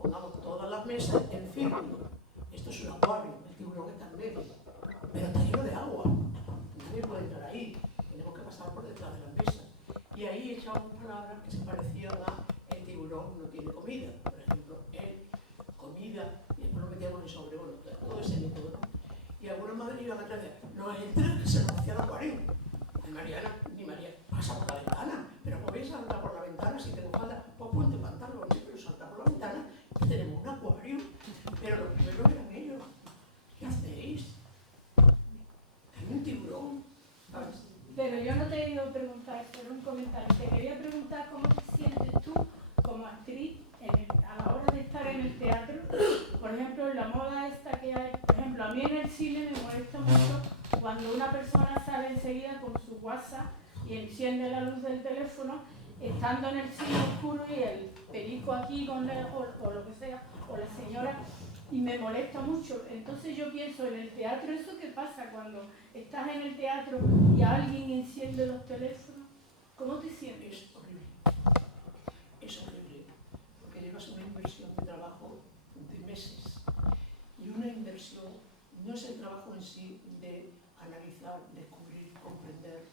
Pongamos todas las mesas en círculo. Esto es un acuario, el tiburón está en medio. Pero está lleno de agua. Nadie puede entrar ahí. Tenemos que pasar por detrás de las mesas. Y ahí echábamos palabras que se parecían a el tiburón no tiene comida. Por ejemplo, él, comida, y después lo metíamos en sobre, bueno, todo ese método, ¿no? Y algunas madres iban atrás de, no entres, que se nos hacía el acuario. Ni Mariana, ni María, pasa por la ventana. Pero ¿cómo voy a saltar por la ventana si tengo falda? Pues ponte pantalones, pero salta por la ventana, que tenemos un acuario. Pero lo primero eran ellos. ¿Qué hacéis? Hay un tiburón. ¿Sabes? Pero yo no te he ido a preguntar, pero un comentario. Te quería preguntar cómo te sientes tú como actriz a la hora de estar en el teatro. Por ejemplo, la moda esta que hay, por ejemplo, a a mí en el cine me molesta mucho cuando una persona sale enseguida con su WhatsApp y enciende la luz del teléfono, estando en el cine oscuro y el perico aquí con o lo que sea, o la señora, y me molesta mucho. Entonces yo pienso en el teatro, ¿eso qué pasa cuando estás en el teatro y alguien enciende los teléfonos? ¿Cómo te sientes? Es horrible. Es horrible. Porque llevas una inversión de trabajo de meses. Y una inversión no es el trabajo en sí de analizar, descubrir, comprender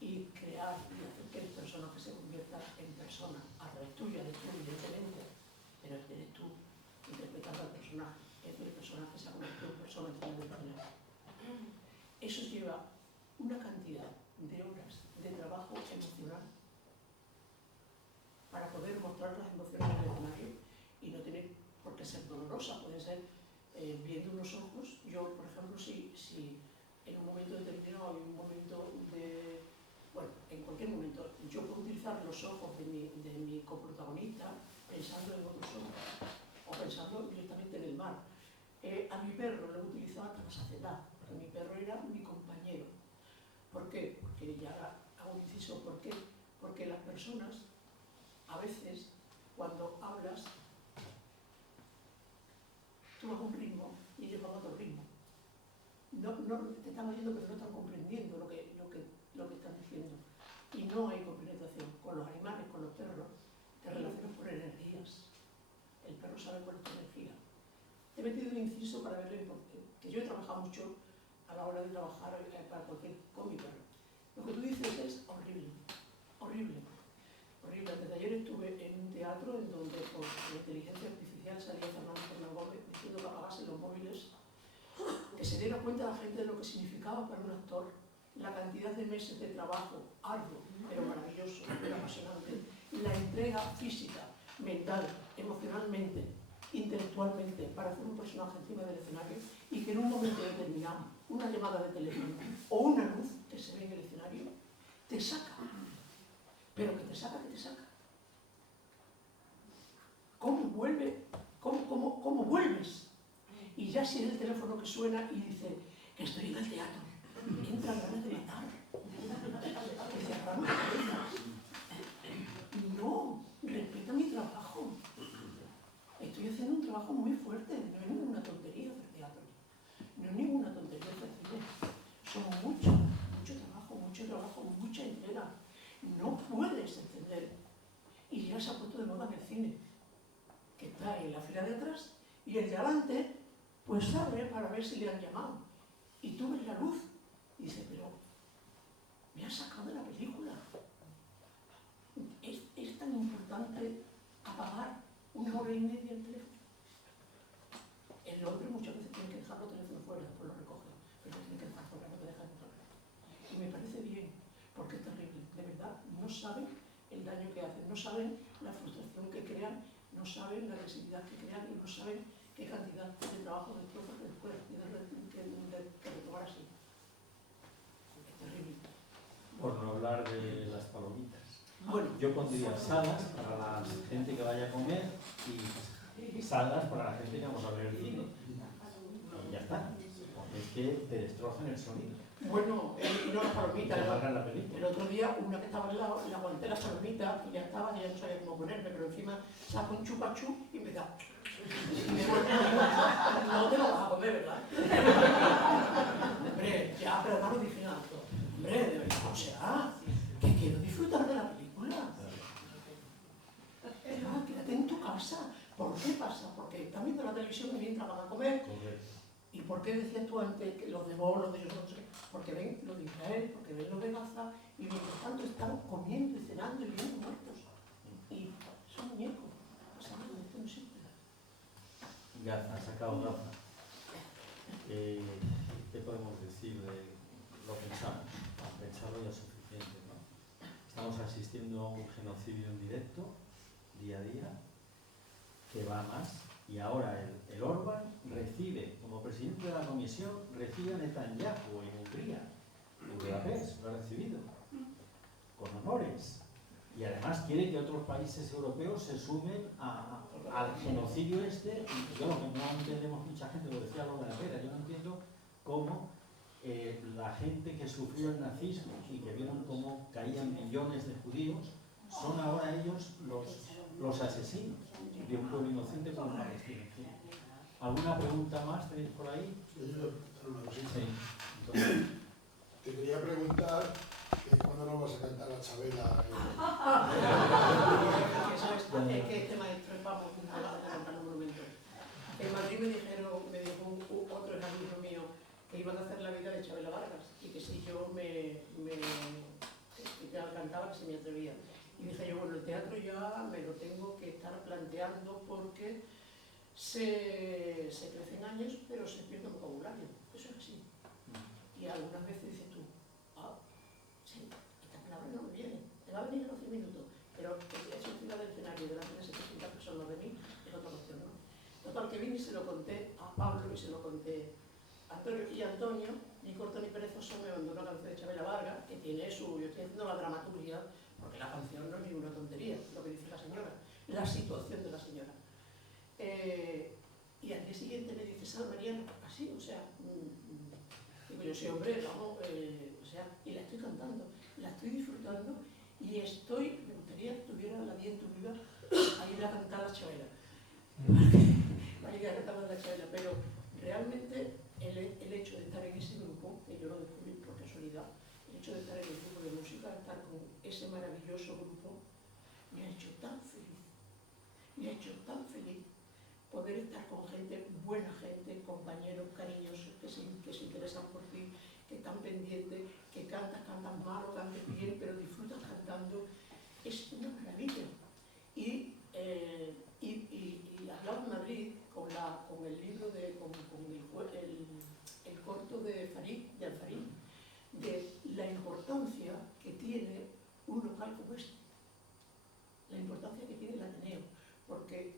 y crear y hacer que el personaje se convierta en persona, a través tuya, de tú, evidentemente, pero eres tú interpretando al personaje, es que el personaje se ha convertido en persona en tu vida. Eso lleva una cantidad de horas de trabajo emocional para poder mostrar las emociones en el escenario y no tener por qué ser dolorosa, puede ser viendo unos ojos. Yo, por ejemplo, si en un momento determinado hay un momento de... Bueno, en cualquier momento, yo puedo utilizar los ojos de mi coprotagonista pensando en otros ojos o pensando directamente en el mar. A mi perro lo he utilizado hasta la saciedad, porque mi perro era mi compañero. ¿Por qué? Porque ya hago un inciso. ¿Por qué? Porque las personas, a veces, cuando hablas, tú vas a un ritmo y ellos van a otro ritmo. No, te están oyendo, pero no están comprendiendo lo que están diciendo. Y no hay compenetración. Con los animales, con los perros, te relacionas por energías. El perro sabe cuál es tu energía. He metido un inciso para ver que yo he trabajado mucho a la hora de trabajar para cualquier cómic. Lo que tú dices es horrible, horrible, horrible. Antes de ayer estuve en un teatro en donde por la inteligencia artificial salía Fernando Gómez diciendo que apagasen los móviles, que se diera cuenta la gente de lo que significaba para un actor la cantidad de meses de trabajo arduo, pero maravilloso, pero apasionante, la entrega física, mental, emocionalmente, intelectualmente, para hacer un personaje encima del escenario y que en un momento determinado, una llamada de teléfono o una luz que se ve en el escenario, te saca. Pero que te saca, que te saca. ¿Cómo vuelve? ¿Cómo vuelves? Y ya si es el teléfono que suena y dice que estoy en el teatro, entra ganas de matar. Que se agarran las cabezas. No, respeta mi trabajo. Estoy haciendo un trabajo muy fuerte, no es ninguna tontería hacer teatro. No es ninguna tontería hacer cine. Son mucho trabajo, mucha entrega. No puedes entender. Y ya se ha puesto de moda en el cine, que está en la fila de atrás y el de adelante, pues abre para ver si le han llamado. Y tú ves la luz y dices, pero me has sacado de la película. Es tan importante apagar 1 hora y media el teléfono. El hombre muchas veces tiene que dejar los teléfonos fuera, después lo recoge, pero lo tiene que dejar fuera, no te dejan entrar. Y me parece bien, porque es terrible. De verdad, no saben el daño que hacen, no saben la frustración que crean, no saben la agresividad que crean y no saben qué cantidad de trabajo destrozan después que retomar así. Es terrible. Por no hablar de las palomitas. Bueno, Yo pondría salas para la gente que vaya a comer y salas para la gente que vamos a ver el cine. Y ya está. Porque es que te destrozan el sonido. bueno, y no las palomitas. Te marcan la película. El otro día, una que estaba al lado, le aguanté las palomitas y ya estaba, y ya no sabía cómo ponerme, pero encima saco un chupachú y me da. Y me vuelve no te lo vas a comer, ¿verdad? Hombre, ya, pero hermano, dije nada. Hombre, de verdad, o sea, que quiero disfrutar de la película. Pero quédate en tu casa. ¿Por qué pasa? Porque están viendo la televisión y mientras van a comer. Correcto. ¿Y por qué decías tú antes que los de Bo, los de ellos no sé? Porque ven los de Israel, porque ven los de Gaza, y mientras tanto están comiendo y cenando y viendo muertos. Y son muñecos. O sea, esto no existe. Gaza, ha sacado Gaza. ¿Qué podemos decir de lo pensamos? Pensarlo ya es suficiente, ¿no? Estamos asistiendo a un genocidio en directo, día a día, que va más. Y ahora el Orbán recibe, como presidente de la comisión, recibe a Netanyahu en Hungría, en Budapest, lo ha recibido, con honores. Y además quiere que otros países europeos se sumen al genocidio este. Y yo lo que no entendemos mucha gente, lo decía Lola Herrera, yo no entiendo cómo la gente que sufrió el nazismo y que vieron cómo caían millones de judíos, son ahora ellos los asesinos de un pueblo inocente como Palestina. ¿Alguna pregunta más tenéis por ahí? Sí, yo una cosita. Sí. Entonces, Te quería preguntar cuándo nos vas a cantar la Chabela. Eso es que este maestro es para cantar los monumentos. En Madrid me dijo otro amigo mío que iban a hacer la vida de Chabela Vargas y que si yo me cantaba que se me atrevía. Y dije yo, bueno, el teatro ya me lo tengo que estar planteando porque se crecen años, pero se pierde vocabulario. Eso es así. Y algunas veces dices tú, sí, esta palabra no me viene, te va a venir en 12 minutos, pero que si hecho encima del escenario delante de 700 personas de mí, es otra cuestión, ¿no? Total, que vine y se lo conté a Pablo y se lo conté a Antonio. Y Antonio, ni corto ni perezoso, me mandó una canción de Chabela Vargas, que tiene yo estoy haciendo la dramaturgia, porque la canción no es ninguna tontería, lo que dice la señora, la situación de la señora. Y al día siguiente me dice, ¿sabes, Mariana? Así, o sea, digo yo, sí, hombre, vamos, o sea, y la estoy cantando, la estoy disfrutando y me gustaría que tuviera la día en tu vida ahí la cantada Chabela. María cantaba la Chabela, pero realmente el hecho de estar en ese grupo, que yo lo descubrí por casualidad, el hecho de estar en el grupo de música, estar con ese maravilloso grupo, me ha hecho tan feliz, me ha hecho tan feliz poder estar con gente, buena gente, compañeros cariñosos que se interesan por ti, que están pendientes, que cantas mal o cantes bien, pero disfrutas cantando. Es una maravilla. Y hablaba en Madrid con el libro, el corto de Alfarín, de la importancia que tiene un local como este, la importancia que tiene el Ateneo, porque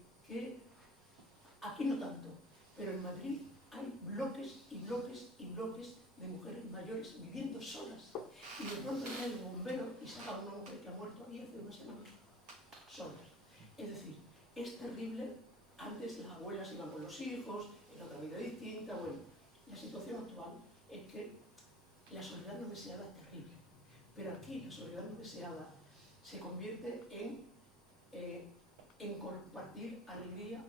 aquí no tanto, pero en Madrid hay bloques y bloques y bloques de mujeres mayores viviendo solas. Y de pronto viene el bombero y saca a una mujer que ha muerto ahí hace una semana, solas. Es decir, es terrible. Antes las abuelas iban con los hijos, en otra vida distinta. Bueno, la situación actual es que la soledad no deseada es terrible. Pero aquí la soledad no deseada se convierte en compartir alegría,